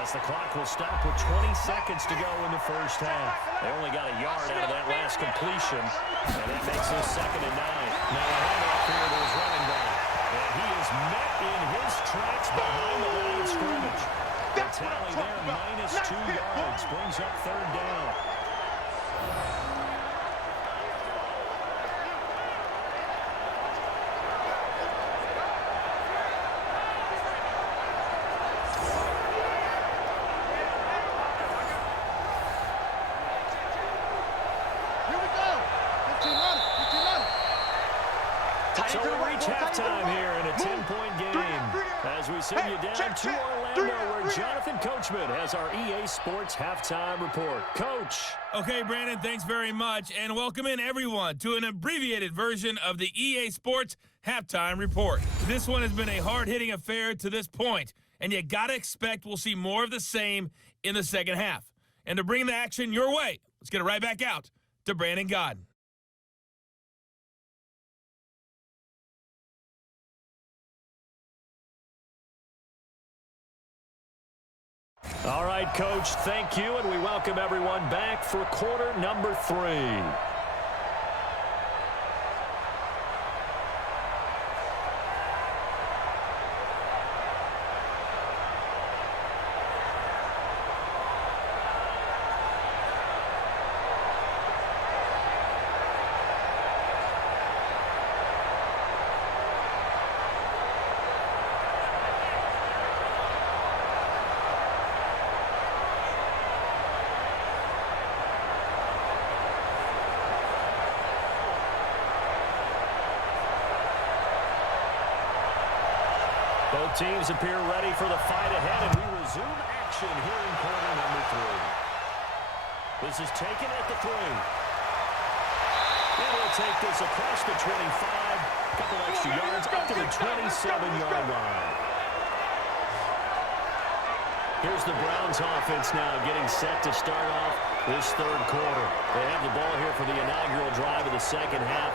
as the clock will stop with 20 seconds to go in the first half. They only got a yard out of that last completion, and that makes it 2nd and 9. Now a handoff here to his running back, and he is met in his tracks behind the line of scrimmage. The tally there, -2 yards, brings up 3rd down. So we reach halftime here in a 10-point game as we send you down to Orlando where Jonathan Coachman has our EA Sports Halftime Report. Coach. Okay, Brandon, thanks very much, and welcome in everyone to an abbreviated version of the EA Sports Halftime Report. This one has been a hard-hitting affair to this point, and you got to expect we'll see more of the same in the second half. And to bring the action your way, let's get it right back out to Brandon Godden. All right, Coach, thank you, and we welcome everyone back for quarter number 3. Both teams appear ready for the fight ahead, and we resume action here in quarter number 3. This is taken at the 3. And we'll take this across the 25, a couple extra yards up to the 27-yard line. Here's the Browns offense now getting set to start off this third quarter. They have the ball here for the inaugural drive of the second half.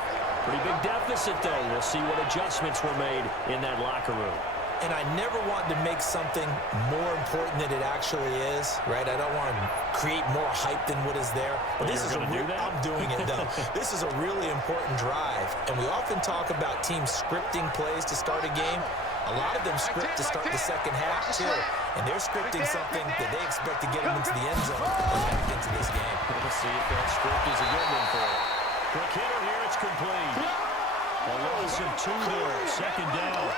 Pretty big deficit, though. We'll see what adjustments were made in that locker room. And I never want to make something more important than it actually is, right? I don't want to create more hype than what is there. But this is I'm doing it, though. This is a really important drive. And we often talk about teams scripting plays to start a game. A lot of them script to start the second half, too. And they're scripting something that they expect to get them into the end zone and back into this game. We'll see if that script is a good one for them. Quick hitter here, it's complete. A loss of 2 there, second down.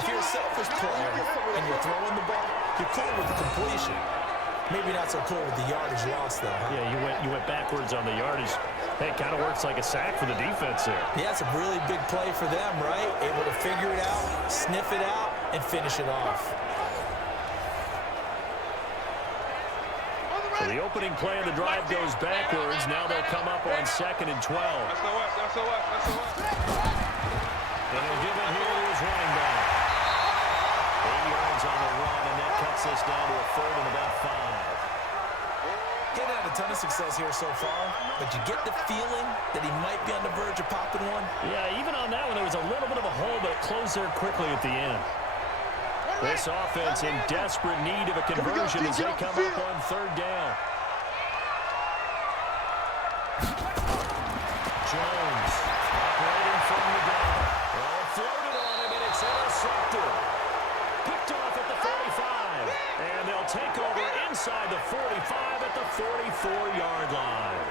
If you're a selfish player and you're throwing the ball, you're cool with the completion. Maybe not so cool with the yardage loss, though. Huh? Yeah, you went backwards on the yardage. Hey, it kind of works like a sack for the defense there. Yeah, it's a really big play for them, right? Able to figure it out, sniff it out, and finish it off. So the opening play of the drive goes backwards. Now they'll come up on 2nd and 12. And he'll give it here to his running back. 8 yards on the run, and that cuts us down to a 3rd and about 5. Getting had a ton of success here so far, but you get the feeling that he might be on the verge of popping one. Yeah, even on that one, there was a little bit of a hole, but it closed there quickly at the end. This offense in desperate need of a conversion as they come up on 3rd down. Jones operating from the ground. Floated on him, and it's intercepted. Picked off at the 45. And they'll take over inside the 45 at the 44-yard line.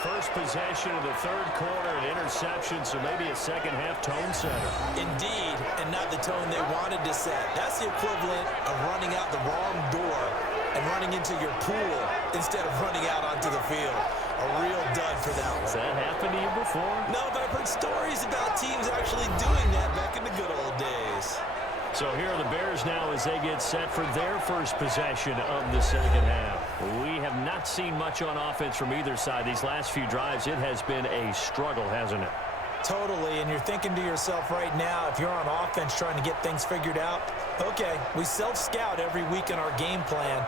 First possession of the 3rd quarter, an interception, so maybe a second-half tone setter. Indeed, and not the tone they wanted to set. That's the equivalent of running out the wrong door and running into your pool instead of running out onto the field. A real dud for that one. Has that happened to you before? No, but I've heard stories about teams actually doing that back in the good old days. So here are the Bears now as they get set for their first possession of the second half. We have not seen much on offense from either side. These last few drives, it has been a struggle, hasn't it? Totally, and you're thinking to yourself right now, if you're on offense trying to get things figured out, okay, we self-scout every week in our game plan.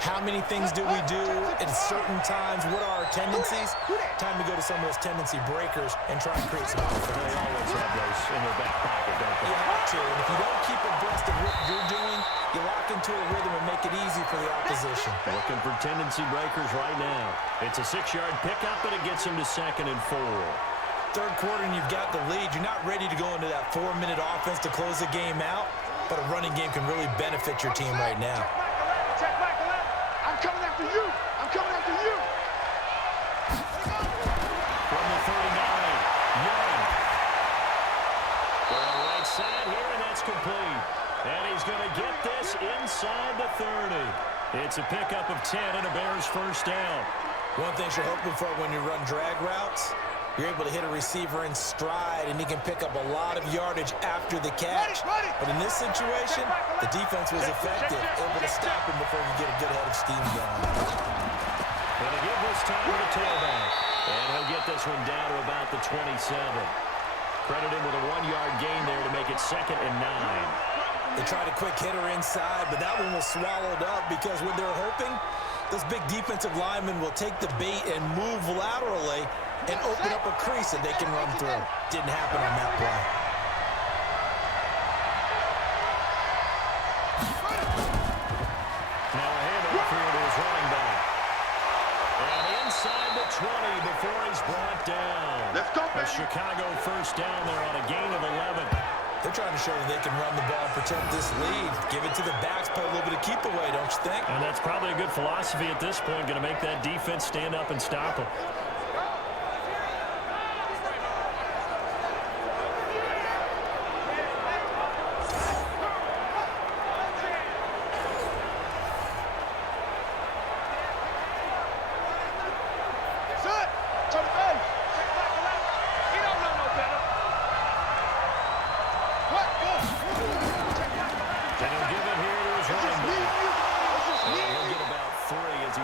How many things do we do at certain times? What are our tendencies? Time to go to some of those tendency breakers and try and create some offense. They always have those in their back pocket, don't they? You have to, and if you don't keep abreast of what you're doing, you lock into a rhythm and make it easy for the opposition. Looking for tendency breakers right now. It's a 6-yard pickup, and it gets them to 2nd and 4. 3rd quarter, and you've got the lead. You're not ready to go into that 4-minute offense to close the game out, but a running game can really benefit your team right now. I'm coming after you. I'm coming after you. From the 39, Young. Going right side here, and that's complete. And he's going to get this inside the 30. It's a pickup of 10 and a Bears first down. One thing you're hoping for when you run drag routes, you're able to hit a receiver in stride, and he can pick up a lot of yardage after the catch. But in this situation, the defense was effective, able to stop him before he get a good head of steam going. Going to give this time to the tailback. And he'll get this one down to about the 27. Credit him with a 1-yard gain there to make it 2nd and 9. They tried a quick hitter inside, but that one was swallowed up because when they're hoping, those big defensive linemen will take the bait and move laterally and open up a crease that they can run through. Didn't happen on that play. Now a handoff here to his running back. And inside the 20 before he's brought down. Let's go, A Chicago first down there on a gain of 11. They're trying to show that they can run the ball and protect this lead. Give it to the backs, play a little bit of keep away, don't you think? And that's probably a good philosophy at this point, going to make that defense stand up and stop them.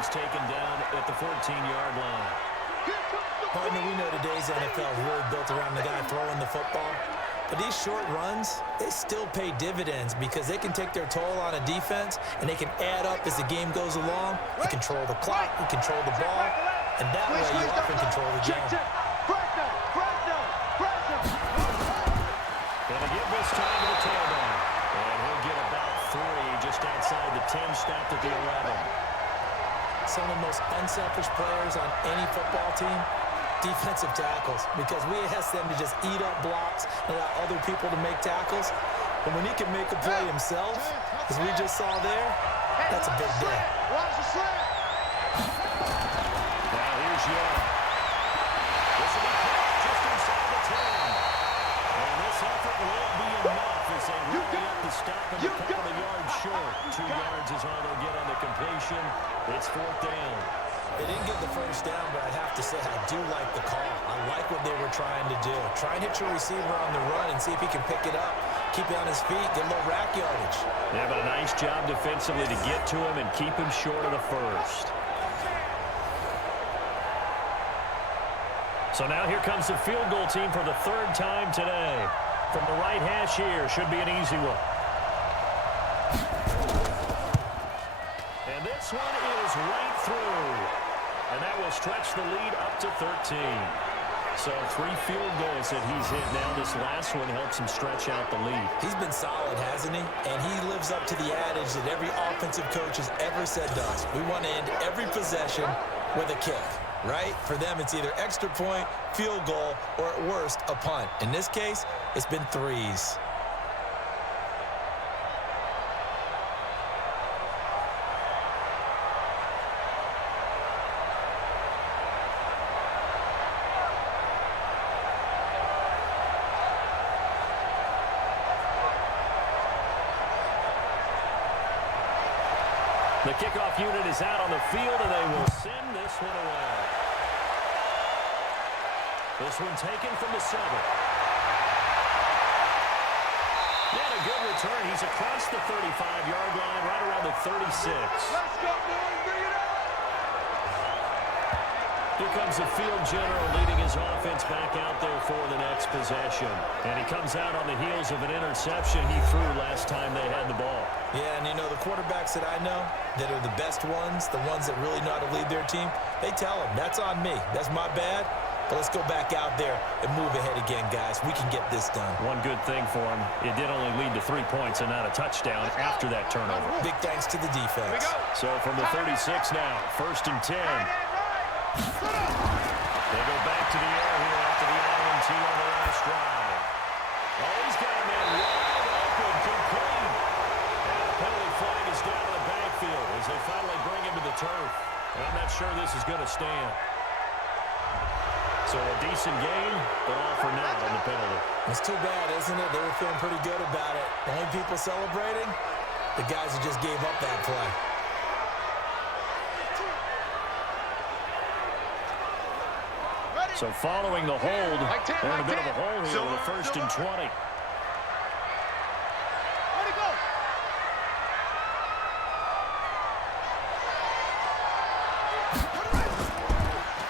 Taken down at the 14-yard line. Partner, we know today's NFL is really built around the guy throwing the football. But these short runs, they still pay dividends because they can take their toll on a defense and they can add up as the game goes along. You control the clock, you control the ball, and that way you often control the game. give this time to the tailback. And he'll get about 3 just outside the 10, stopped at the 11. Some of the most unselfish players on any football team, defensive tackles, because we ask them to just eat up blocks and allow other people to make tackles. But when he can make a play himself, as we just saw there, that's a big day. Watch the slant. Now here's Young. This will be caught just inside the 10. And this effort won't be enough as they rally up to stop him a couple of yards short. 2 yards is all they'll get on the completion. It's 4th down. They didn't get the first down, but I have to say I do like the call. I like what they were trying to do. Try and hit your receiver on the run and see if he can pick it up, keep it on his feet, get a little rack yardage. Yeah, but a nice job defensively to get to him and keep him short of the first. So now here comes the field goal team for the 3rd time today. From the right hash here, should be an easy one. And this one is right through. And that will stretch the lead up to 13. So 3 field goals that he's hit now. This last one helps him stretch out the lead. He's been solid, hasn't he? And he lives up to the adage that every offensive coach has ever said to us. We want to end every possession with a kick, right? For them, it's either extra point, field goal, or at worst, a punt. In this case, it's been 3s. The kickoff unit is out on the field, and they will send this one away. This one taken from the 7. And a good return. He's across the 35-yard line, right around the 36. Let's go, boys. Bring it up. Here comes the field general leading his offense back out there for the next possession. And he comes out on the heels of an interception he threw last time they had the ball. Yeah, and you know, the quarterbacks that I know that are the best ones, the ones that really know how to lead their team, they tell them, that's on me. That's my bad. But let's go back out there and move ahead again, guys. We can get this done. One good thing for him, it did only lead to 3 points and not a touchdown after that turnover. Big thanks to the defense. So from the 36 now, 1st and 10. They go back to the air here after the INT on the last drive. Oh, he's got a man wide open, complete. And the penalty flag is down in the backfield as they finally bring him to the turf. And I'm not sure this is going to stand. So a decent game, but all for naught on the penalty. It's too bad, isn't it? They were feeling pretty good about it. The only people celebrating, the guys who just gave up that play. So following the hold, they're in a bit of a hole here with a 1st and 20. Where'd he go?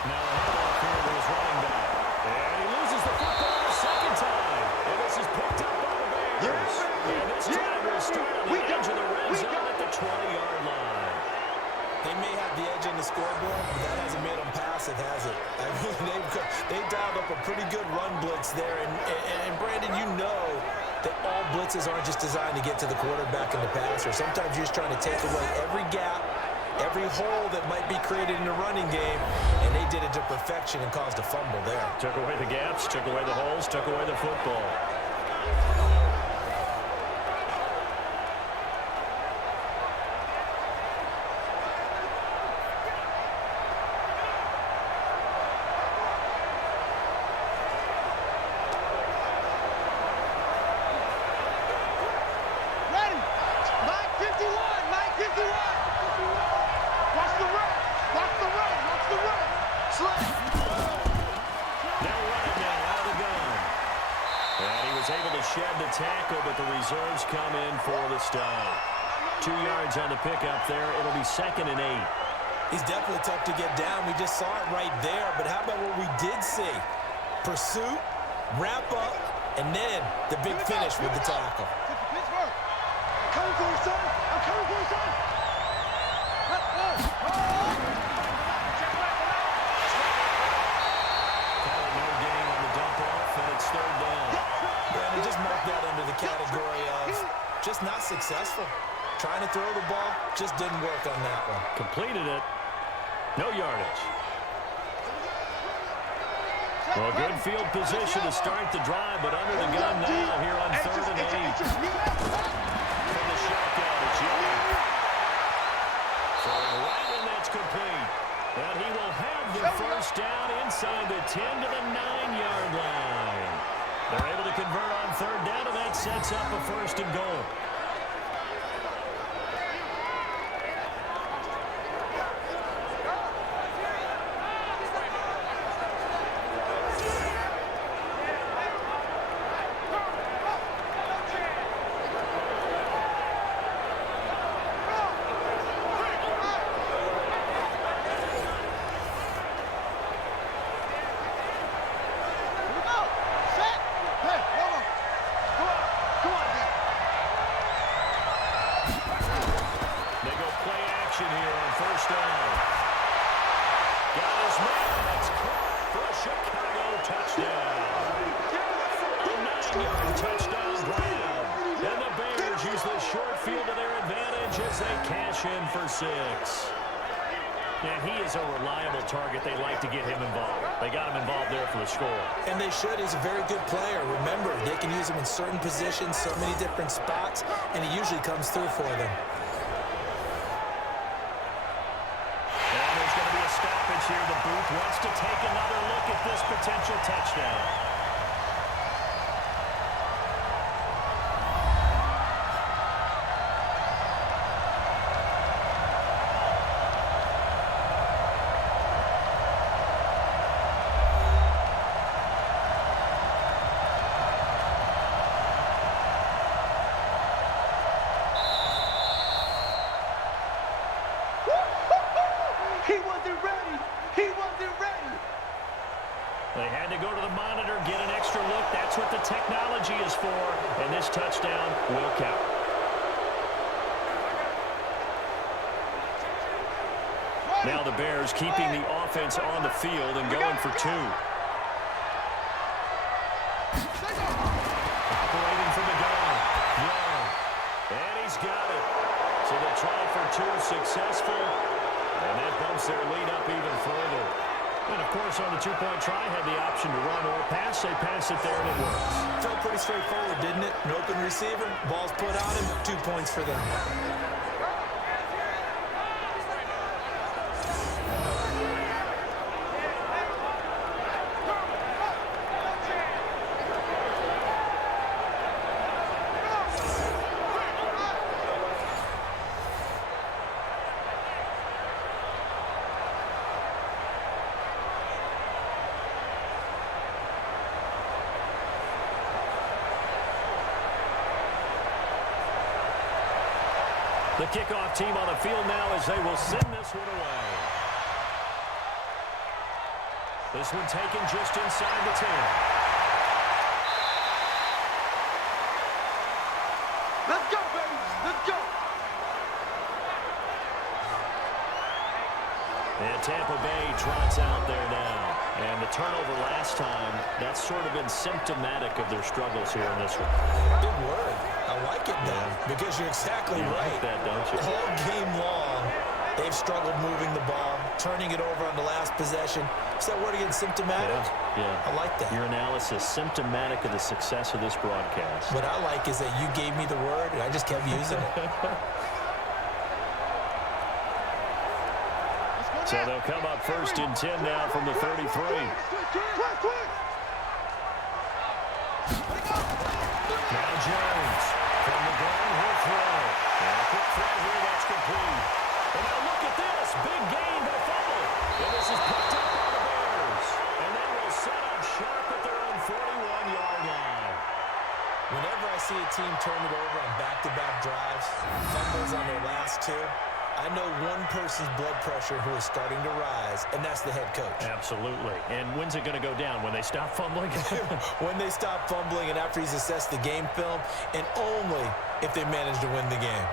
Now a handoff here to his running back. And he loses the football the 2nd time. And this is picked up by the Bears. And this time we'll start on the edge of the red zone at the 20-yard line. They may have the edge on the scoreboard, but that hasn't made them passive, has it? I mean, they dialed up a pretty good run blitz there. And Brandon, you know that all blitzes aren't just designed to get to the quarterback and the passer. Sometimes you're just trying to take away every gap, every hole that might be created in the running game, and they did it to perfection and caused a fumble there. Took away the gaps, took away the holes, took away the football. Ready. 9:51. 9:51. Watch the run. Watch the run. Watch the run. Slip. Now running now out of the gun. And he was able to shed the tackle, but the reserves come in for the stop. 2 yards on the pickup there. It'll be 2nd and 8. He's definitely tough to get down. We just saw it right there. But how about what we did see? Pursuit, wrap up, and then the big finish with the tackle. Pittsburgh. I'm coming for you, son. I'm coming for you, son. No gain on the dump off, and it's 3rd down. And it just chalk that under the category of just not successful. Trying to throw the ball just didn't work on that one. Completed it. No yardage. Well, good field position to start the drive, but under the gun now here on 3rd and 8. From the shotgun, it's Young. Throwing right, and that's complete. And he will have the first down inside the 10 to the 9-yard line. They're able to convert on 3rd down, and that sets up a 1st and goal. And he is a reliable target. They like to get him involved. They got him involved there for the score. And they should. He's a very good player. Remember, they can use him in certain positions, so many different spots, and he usually comes through for them. And there's going to be a stoppage here. The booth wants to take another look at this potential touchdown. They had to go to the monitor, get an extra look. That's what the technology is for, and this touchdown will count. Now the Bears keeping the offense on the field and going for 2. Operating from the gun. Young. And he's got it. So the try for 2 successful, and that bumps their lead up even further. And, of course, on the 2-point try, had the option to run or pass. They pass it there, and it works. Felt pretty straightforward, didn't it? An open receiver, ball's put on him, 2 points for them. The kickoff team on the field now as they will send this one away. This one taken just inside the 10. Let's go, baby. Let's go. And Tampa Bay trots out there now. And the turnover last time, that's sort of been symptomatic of their struggles here in this one. Big word. I like it now, because you're exactly right. Like that, don't you? All game long, they've struggled moving the ball, turning it over on the last possession. Is that word again, symptomatic? Yeah. I like that. Your analysis, symptomatic of the success of this broadcast. What I like is that you gave me the word, and I just kept using it. So they'll come up 1st and 10 now from the 33. Now Jones from the ground, he'll throw. And a quick throw here, that's complete. And now look at this, big gain, but a fumble. And this is picked up by the Bears. And they will set up sharp at their own 41-yard line. Whenever I see a team turn it over on back-to-back drives, fumbles on their last 2, I know one person's blood pressure who is starting to rise, and that's the head coach. Absolutely. And when's it going to go down? When they stop fumbling? When they stop fumbling and after he's assessed the game film, and only if they manage to win the game.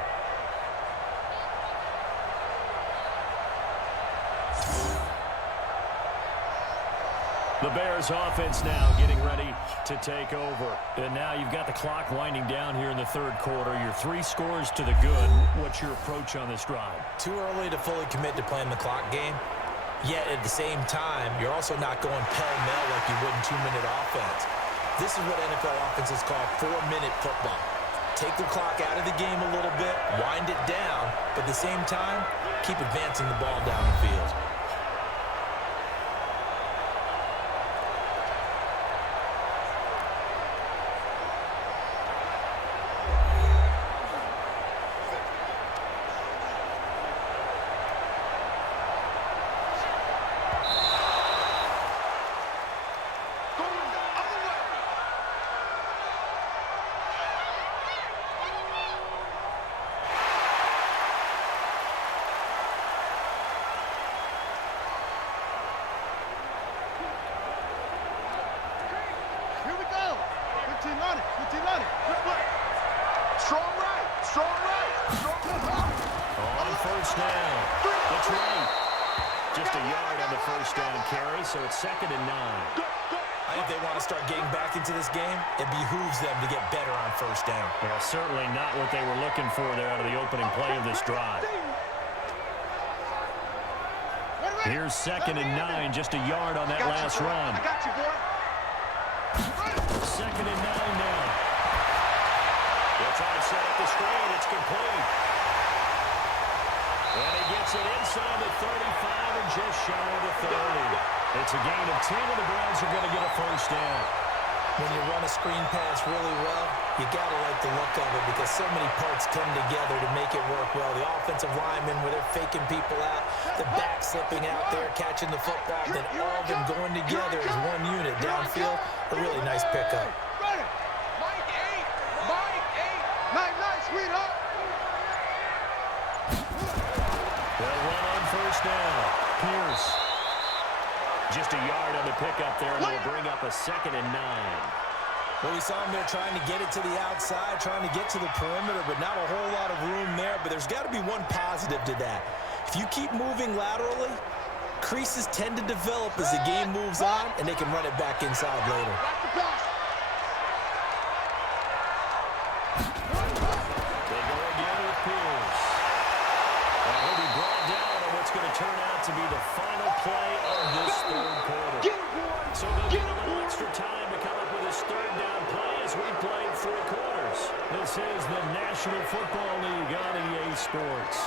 The Bears offense now getting ready to take over. And now you've got the clock winding down here in the third quarter. Your 3 scores to the good. What's your approach on this drive? Too early to fully commit to playing the clock game. Yet at the same time, you're also not going pell-mell like you would in 2-minute offense. This is what NFL offenses call 4-minute football. Take the clock out of the game a little bit, wind it down, but at the same time, keep advancing the ball down the field. So it's 2nd and 9. I think they want to start getting back into this game. It behooves them to get better on first down. Well, certainly not what they were looking for there out of the opening play of this drive. Here's 2nd and 9, just a yard on that last run. 2nd and 9 now. They'll try to set up the screen. It's complete. And he gets it inside the 35 and just shy of the 30. It's a gain of 10, and the Browns are going to get a first down. When you run a screen pass really well, you got to like the look of it because so many parts come together to make it work well. The offensive linemen, where they're faking people out, the back slipping out there, catching the football, then all of them going together as one unit downfield. A really nice pickup. Mike 8. Night, sweetheart. They'll run on first down. Pierce. Just a yard on the pickup there, and they'll bring up a 2nd and 9. Well, we saw him there trying to get it to the outside, trying to get to the perimeter, but not a whole lot of room there. But there's got to be one positive to that. If you keep moving laterally, creases tend to develop as the game moves on, and they can run it back inside later. They go again with Pierce. And he'll be brought down on what's going to turn out to be the final play of this third quarter. So they'll get a little extra time to come up with this third down play as we play 3 quarters. This is the National Football League on EA Sports.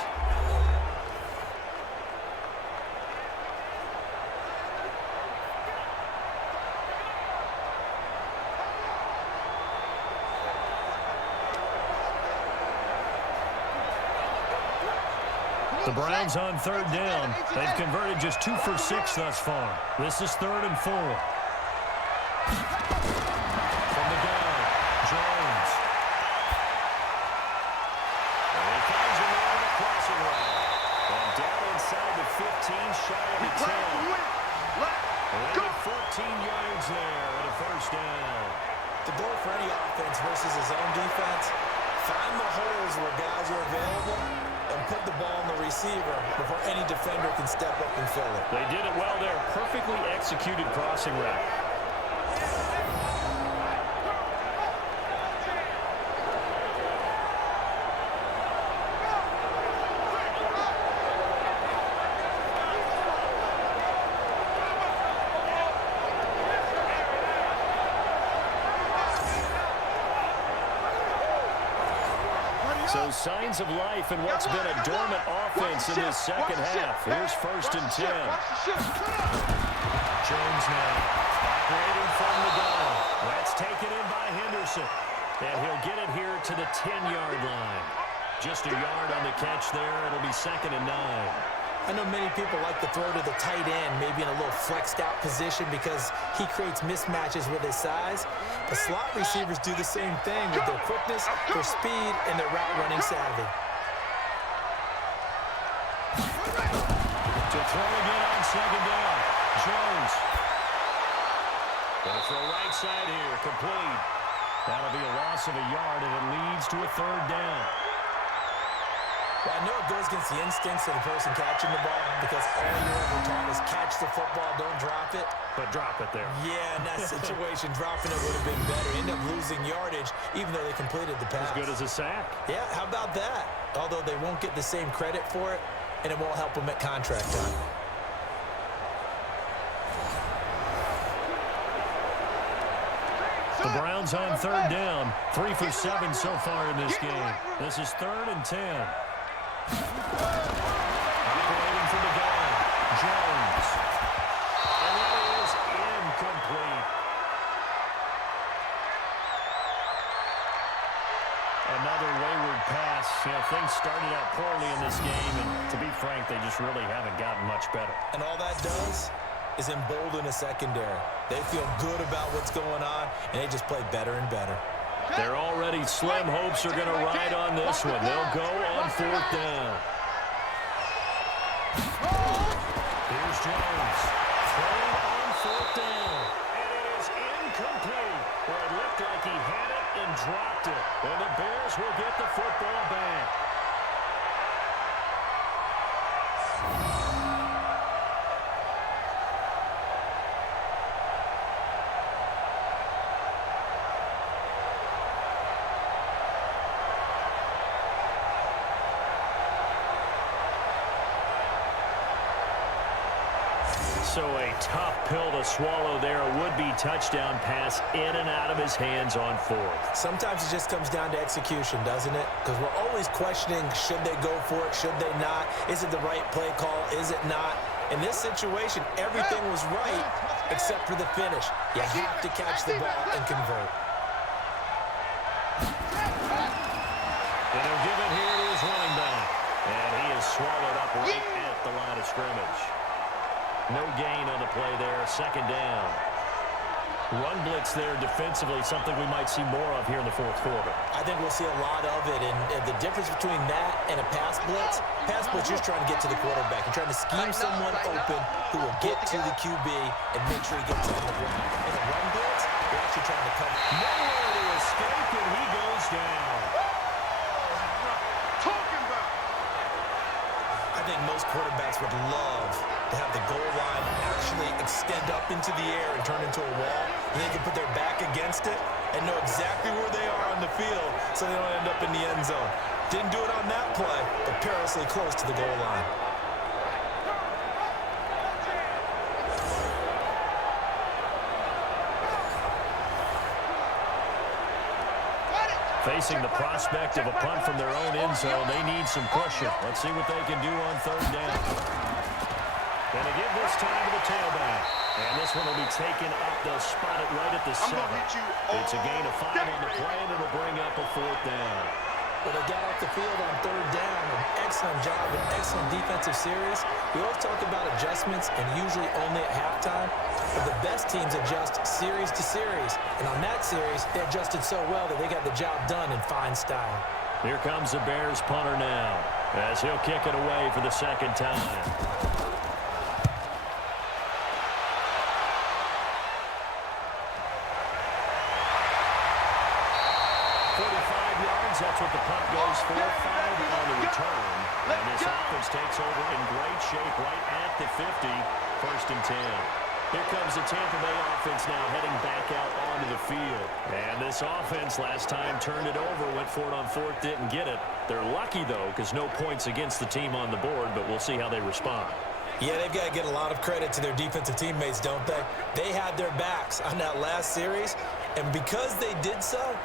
The Browns on 3rd down. They've converted just 2 for 6 thus far. This is 3rd and 4. From the gun, Jones. And he finds him on the crossing route. And down inside the 15, shy of the 10. And they get 14 yards there and a first down. The goal for any offense versus his own defense, find the holes where guys are available and put the ball on the receiver before any defender can step up and fill it. They did it well there. Perfectly executed crossing route. So signs of life in what's been a dormant offense in this second half. Here's 1st and 10. Jones now operating from the gun. That's taken in by Henderson. And he'll get it here to the 10-yard line. Just a yard on the catch there. It'll be 2nd and 9. I know many people like to throw to the tight end, maybe in a little flexed out position because he creates mismatches with his size. The slot receivers do the same thing with their quickness, their speed, and their route running savvy. To throw again on 2nd down. Jones. Gonna throw right side here, complete. That'll be a loss of a yard, and it leads to a 3rd down. Well, I know it goes against the instincts of the person catching the ball because all you're ever taught is catch the football, don't drop it. But drop it there. Yeah, in that situation, dropping it would have been better. End up losing yardage, even though they completed the pass. As good as a sack. Yeah, how about that? Although they won't get the same credit for it, and it won't help them at contract time. The Browns on third down. 3 for 7 so far in this game. This is 3rd and 10. Operating for the gun, Jones. And that is incomplete. Another wayward pass. You know, things started out poorly in this game, and to be frank, they just really haven't gotten much better. And all that does is embolden a secondary. They feel good about what's going on, and they just play better and better. Their already slim hopes are going to ride on this one. They'll go on 4th down. Here's Jones. Throwing on 4th down. And it is incomplete. Well, it looked like he had it and dropped it. And the Bears will get the football back. So a tough pill to swallow there. A would-be touchdown pass in and out of his hands on 4th. Sometimes it just comes down to execution, doesn't it? Because we're always questioning, should they go for it, should they not? Is it the right play call, is it not? In this situation, everything was right except for the finish. You have to catch the ball and convert. And they'll give it here to his running back. And he is swallowed up right at the line of scrimmage. No gain on the play there. 2nd down. Run blitz there defensively, something we might see more of here in the 4th quarter. I think we'll see a lot of it, and the difference between that and a pass blitz, you're trying to get to the quarterback. You're trying to scheme someone open who will get to the QB and make sure he gets on the ground. In a run blitz, you're actually trying to cover. Nowhere to escape, and he goes down. I think most quarterbacks would love to have the goal line actually extend up into the air and turn into a wall, and they can put their back against it and know exactly where they are on the field so they don't end up in the end zone. Didn't do it on that play, but perilously close to the goal line. Facing the prospect of a punt from their own end zone, they need some cushion. Let's see what they can do on 3rd down. Going to give this time to the tailback. And this one will be taken up. They'll spot it right at the 7. It's a gain of 5 on the play, and it'll bring up a 4th down. Well, they got off the field on 3rd down. An excellent job, an excellent defensive series. We always talk about adjustments, and usually only at halftime. But the best teams adjust series to series. And on that series, they adjusted so well that they got the job done in fine style. Here comes the Bears punter now, as he'll kick it away for the 2nd time. 45 yards, that's what the punt goes for. 5 on the return. And this offense takes over in great shape right at the 50. 1st and 10. Here comes the Tampa Bay offense now heading back out onto the field. And this offense last time turned it over, went for it on 4th, didn't get it. They're lucky, though, because no points against the team on the board, but we'll see how they respond. Yeah, they've got to get a lot of credit to their defensive teammates, don't they? They had their backs on that last series, and because they did so,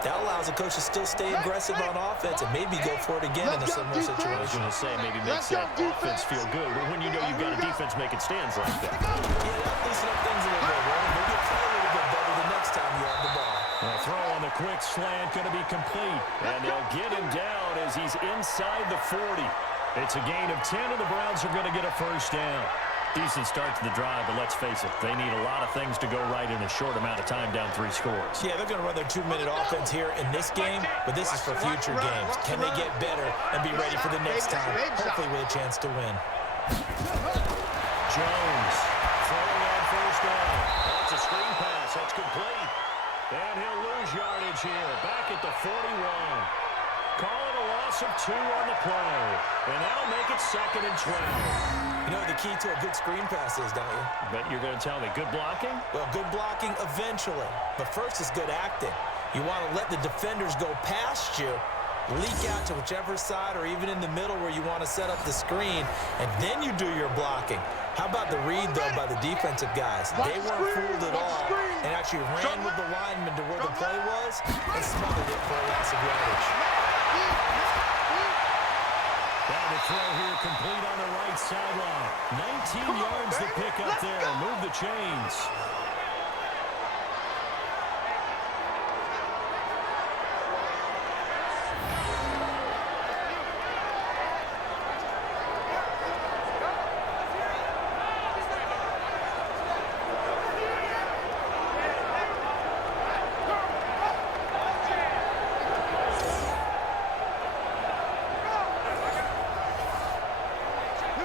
that allows the coach to still stay aggressive on offense and maybe go for it again in a similar situation. I was going to say, maybe makes that offense feel good. But when you know you've got a defense making stands like that. Yeah, that'll loosen up things a little bit. We'll get play a little bit better the next time you have the ball. The throw on the quick slant going to be complete. And they'll get him down as he's inside the 40. It's a gain of 10, and the Browns are going to get a 1st down. Decent start to the drive, but let's face it, they need a lot of things to go right in a short amount of time down 3 scores. Yeah, they're going to run their 2-minute offense here in this game, but this is for future games. Can they get better and be ready for the next time, hopefully with a chance to win? Jones throwing on 1st down. That's a screen pass. That's complete. And he'll lose yardage here. Back at the 41. Call it a loss loss of 2 on the play. And that'll make it 2nd and 12. You know what the key to a good screen pass is, don't you? Bet you're going to tell me good blocking? Well, good blocking eventually. But first is good acting. You want to let the defenders go past you, leak out to whichever side or even in the middle where you want to set up the screen, and then you do your blocking. How about the read, though, by the defensive guys? They weren't fooled at all and actually ran with the lineman to where the play was and smothered it for a loss of yardage. Now the throw here complete on the right sideline. 19 yards to pick up there. Move the chains.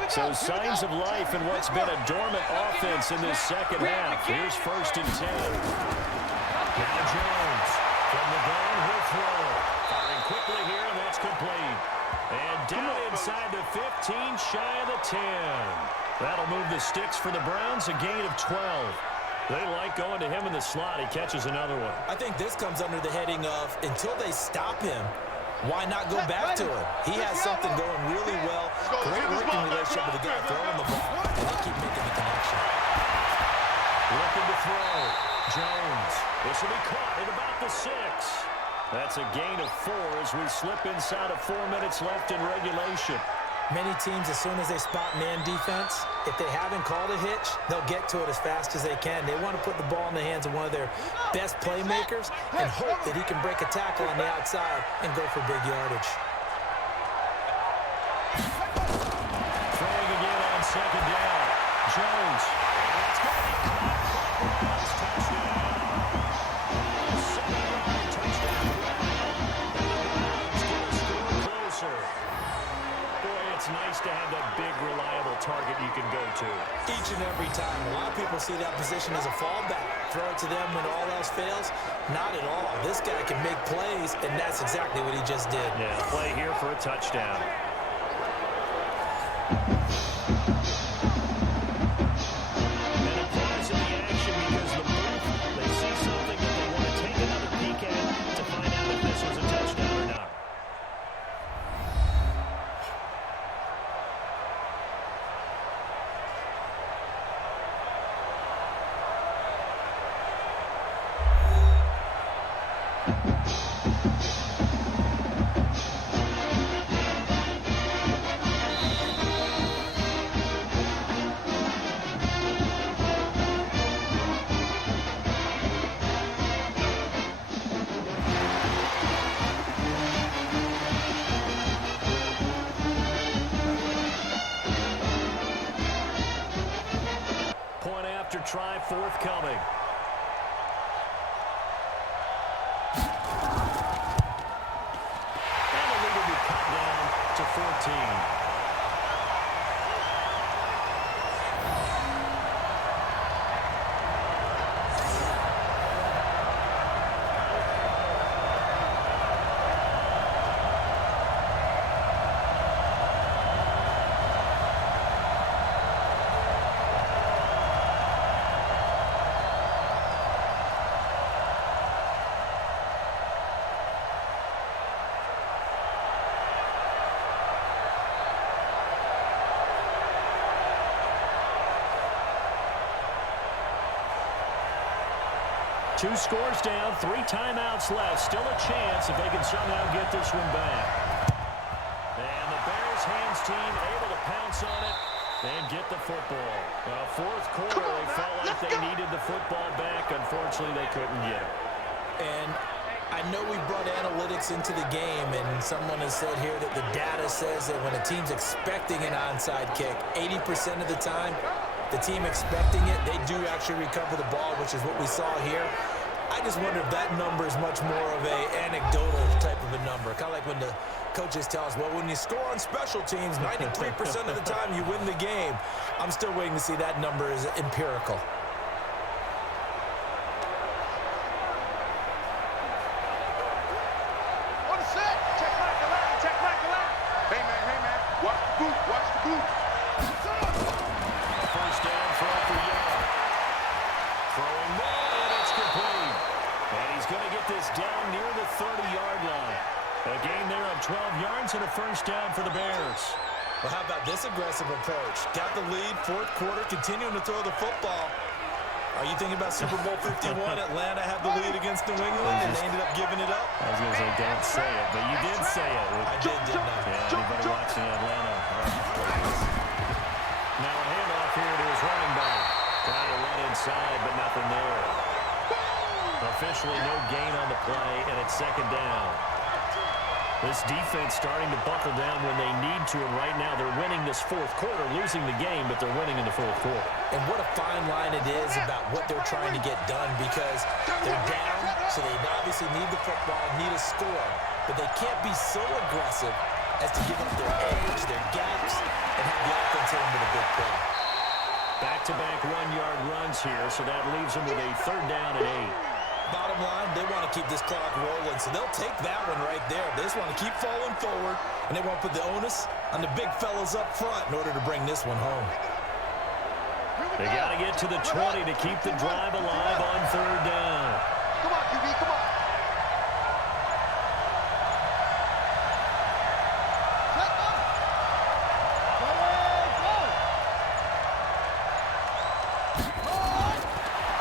So signs of life in what's been a dormant offense in this second half. Here's 1st and 10. Now Jones from the gun, he'll throw. Firing quickly here, and that's complete. And down inside the 15, shy of the 10. That'll move the Stix for the Browns, a gain of 12. They like going to him in the slot. He catches another one. I think this comes under the heading of until they stop him, why not go back to him? He has something going really well. Great working relationship with the guy throwing the ball. And they keep making the connection. Looking to throw. Jones. This will be caught at about the 6. That's a gain of 4 as we slip inside of 4 minutes left in regulation. Many teams, as soon as they spot man defense, if they haven't called a hitch, they'll get to it as fast as they can. They want to put the ball in the hands of one of their best playmakers and hope that he can break a tackle on the outside and go for big yardage. Throwing again on 2nd down. Jones. And it's going to be caught. Browns touchdown. 7-yard touchdown. And the Browns get a score closer. Boy, it's nice to have that big, reliable target you can go to. Each and every time. A lot of people see that position as a fallback. Throw it to them when all else fails. Not at all. This guy can make plays, and that's exactly what he just did. Yeah, play here for a touchdown. And a pause in the action because the booth, they see something that they want to take another peek at to find out if this was a touchdown or not. Try forthcoming. And the lead will be cut down to 14. Two scores down, 3 timeouts left. Still a chance if they can somehow get this one back. And the Bears hands team able to pounce on it and get the football. Fourth quarter, they felt like they needed the football back. Unfortunately, they couldn't get it. And I know we brought analytics into the game, and someone has said here that the data says that when a team's expecting an onside kick, 80% of the time, the team expecting it, they do actually recover the ball, which is what we saw here. I just wonder if that number is much more of a anecdotal type of a number. Kind of like when the coaches tell us, well, when you score on special teams, 93% of the time you win the game. I'm still waiting to see that number is empirical. On the set. Check back, 11. Check back, 11. A gain there of 12 yards and a first down for the Bears. Well, how about this aggressive approach? Got the lead, fourth quarter, continuing to throw the football. Are you thinking about Super Bowl 51? Atlanta had the lead against New England, and they ended up giving it up? I was going to say, don't say it, but you did say it. I did, didn't I? Yeah, anybody watching Atlanta? Now a handoff here to his running back. Trying to run inside, but nothing there. Officially no gain on the play, and it's second down. This defense starting to buckle down when they need to, and right now they're winning this fourth quarter, losing the game, but they're winning in the fourth quarter. And what a fine line it is about what they're trying to get done, because they're down, so they obviously need the football, need a score, but they can't be so aggressive as to give up their edge, their gaps, and have the offense hit them with a big play. Back-to-back one-yard runs here, so that leaves them with a third down and 8. Bottom line, they want to keep this clock rolling, so they'll take that one right there. They just want to keep falling forward, and they want to put the onus on the big fellas up front in order to bring this one home. They got to get to the 20 to keep the drive alive on third down. Come on, QB, come on.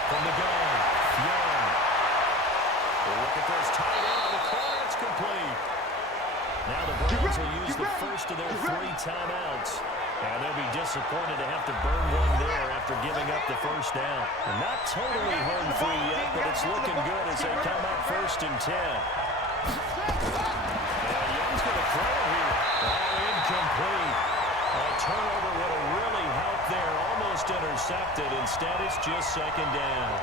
From the gun, Young. Look at this tight end on the corner. It's complete. Now the Browns will use the first of their 3 timeouts. And they'll be disappointed to have to burn one there after giving up the first down. They're not totally home free yet, but it's looking good as they come up first and 10. And Young's going to throw it here. Oh, incomplete. A turnover would have really helped there. Almost intercepted. Instead, it's just second down.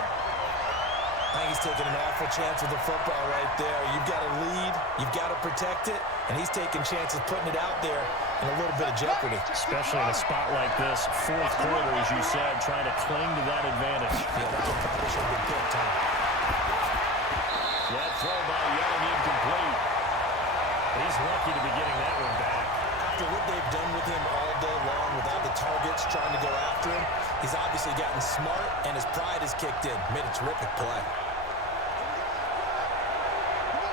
I think he's taking an awful chance with the football right there. You've got to lead, you've got to protect it, and he's taking chances putting it out there in a little bit of jeopardy. Especially in a spot like this, fourth quarter, as you said, trying to cling to that advantage. Yeah, that's what probably should have been picked, huh? That throw by Young incomplete. He's lucky to be getting that one back. After what they've done with him all day long without the targets trying to go after him, he's obviously gotten smart, and his pride has kicked in. Made a terrific play.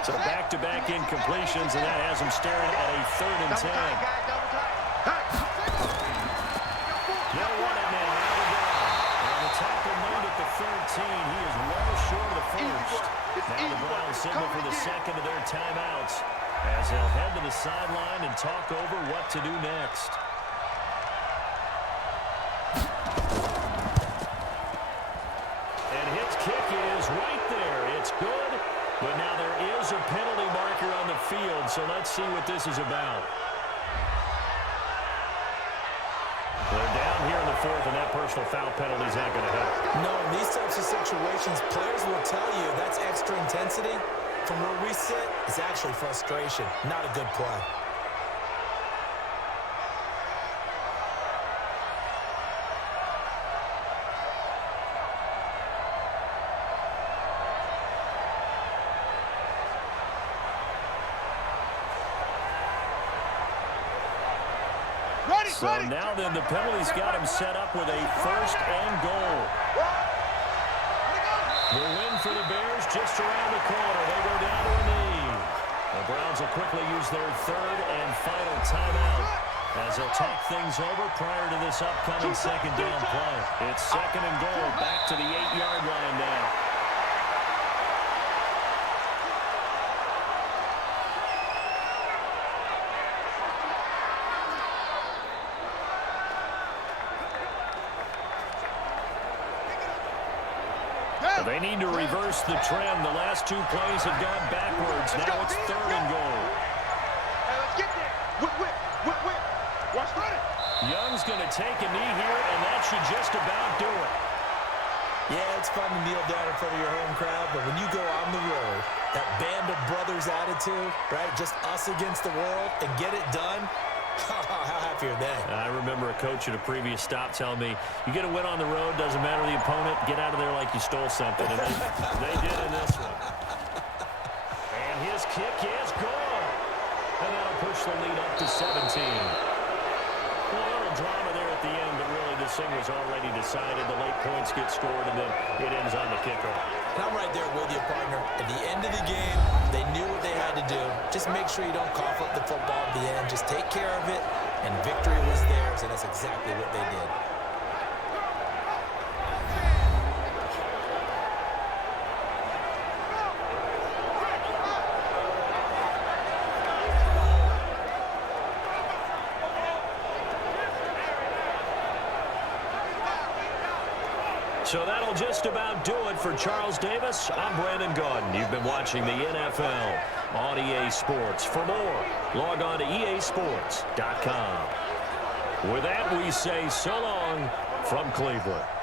So back-to-back incompletions, and that has him staring at a third and 10. They'll run it now. Out of down. And the tackle made at the 13. He is well short of the first. Now the Browns signal for the second of their timeouts as they'll head to the sideline and talk over what to do next. And his kick is right there. It's good. But now there is a penalty marker on the field, so let's see what this is about. They're down here in the fourth, and that personal foul penalty is not going to help. No, in these types of situations, players will tell you that's extra intensity. From where we sit, it's actually frustration, not a good play. So now then the penalty's got him set up with a first and goal. The win for the Bears just around the corner. They go down to a knee. The Browns will quickly use their third and final timeout as they'll talk things over prior to this upcoming second down play. It's second and goal, back to the 8-yard line now. They need to reverse the trend. The last 2 plays have gone backwards. Now it's third and goal. Hey, let's get there. Whip. Watch running. Young's going to take a knee here, and that should just about do it. Yeah, it's fun to kneel down in front of your home crowd, but when you go on the road, that band of brothers attitude, right, just us against the world, and get it done, how happy are they? I remember a coach at a previous stop telling me, you get a win on the road, doesn't matter the opponent, get out of there like you stole something. And they did in this one. And his kick is gone. And that'll push the lead up to 17. Well, a little drama there at the end, but really this thing was already decided. The late points get scored, and then it ends on the kickoff. And I'm right there with you, partner. At the end of the game, they knew what they had to do. Just make sure you don't cough up the football at the end. Just take care of it, and victory was theirs, and that's exactly what they did. So that'll just about do it for Charles Davis. I'm Brandon Gaudin. You've been watching the NFL on EA Sports. For more, log on to easports.com. With that, we say so long from Cleveland.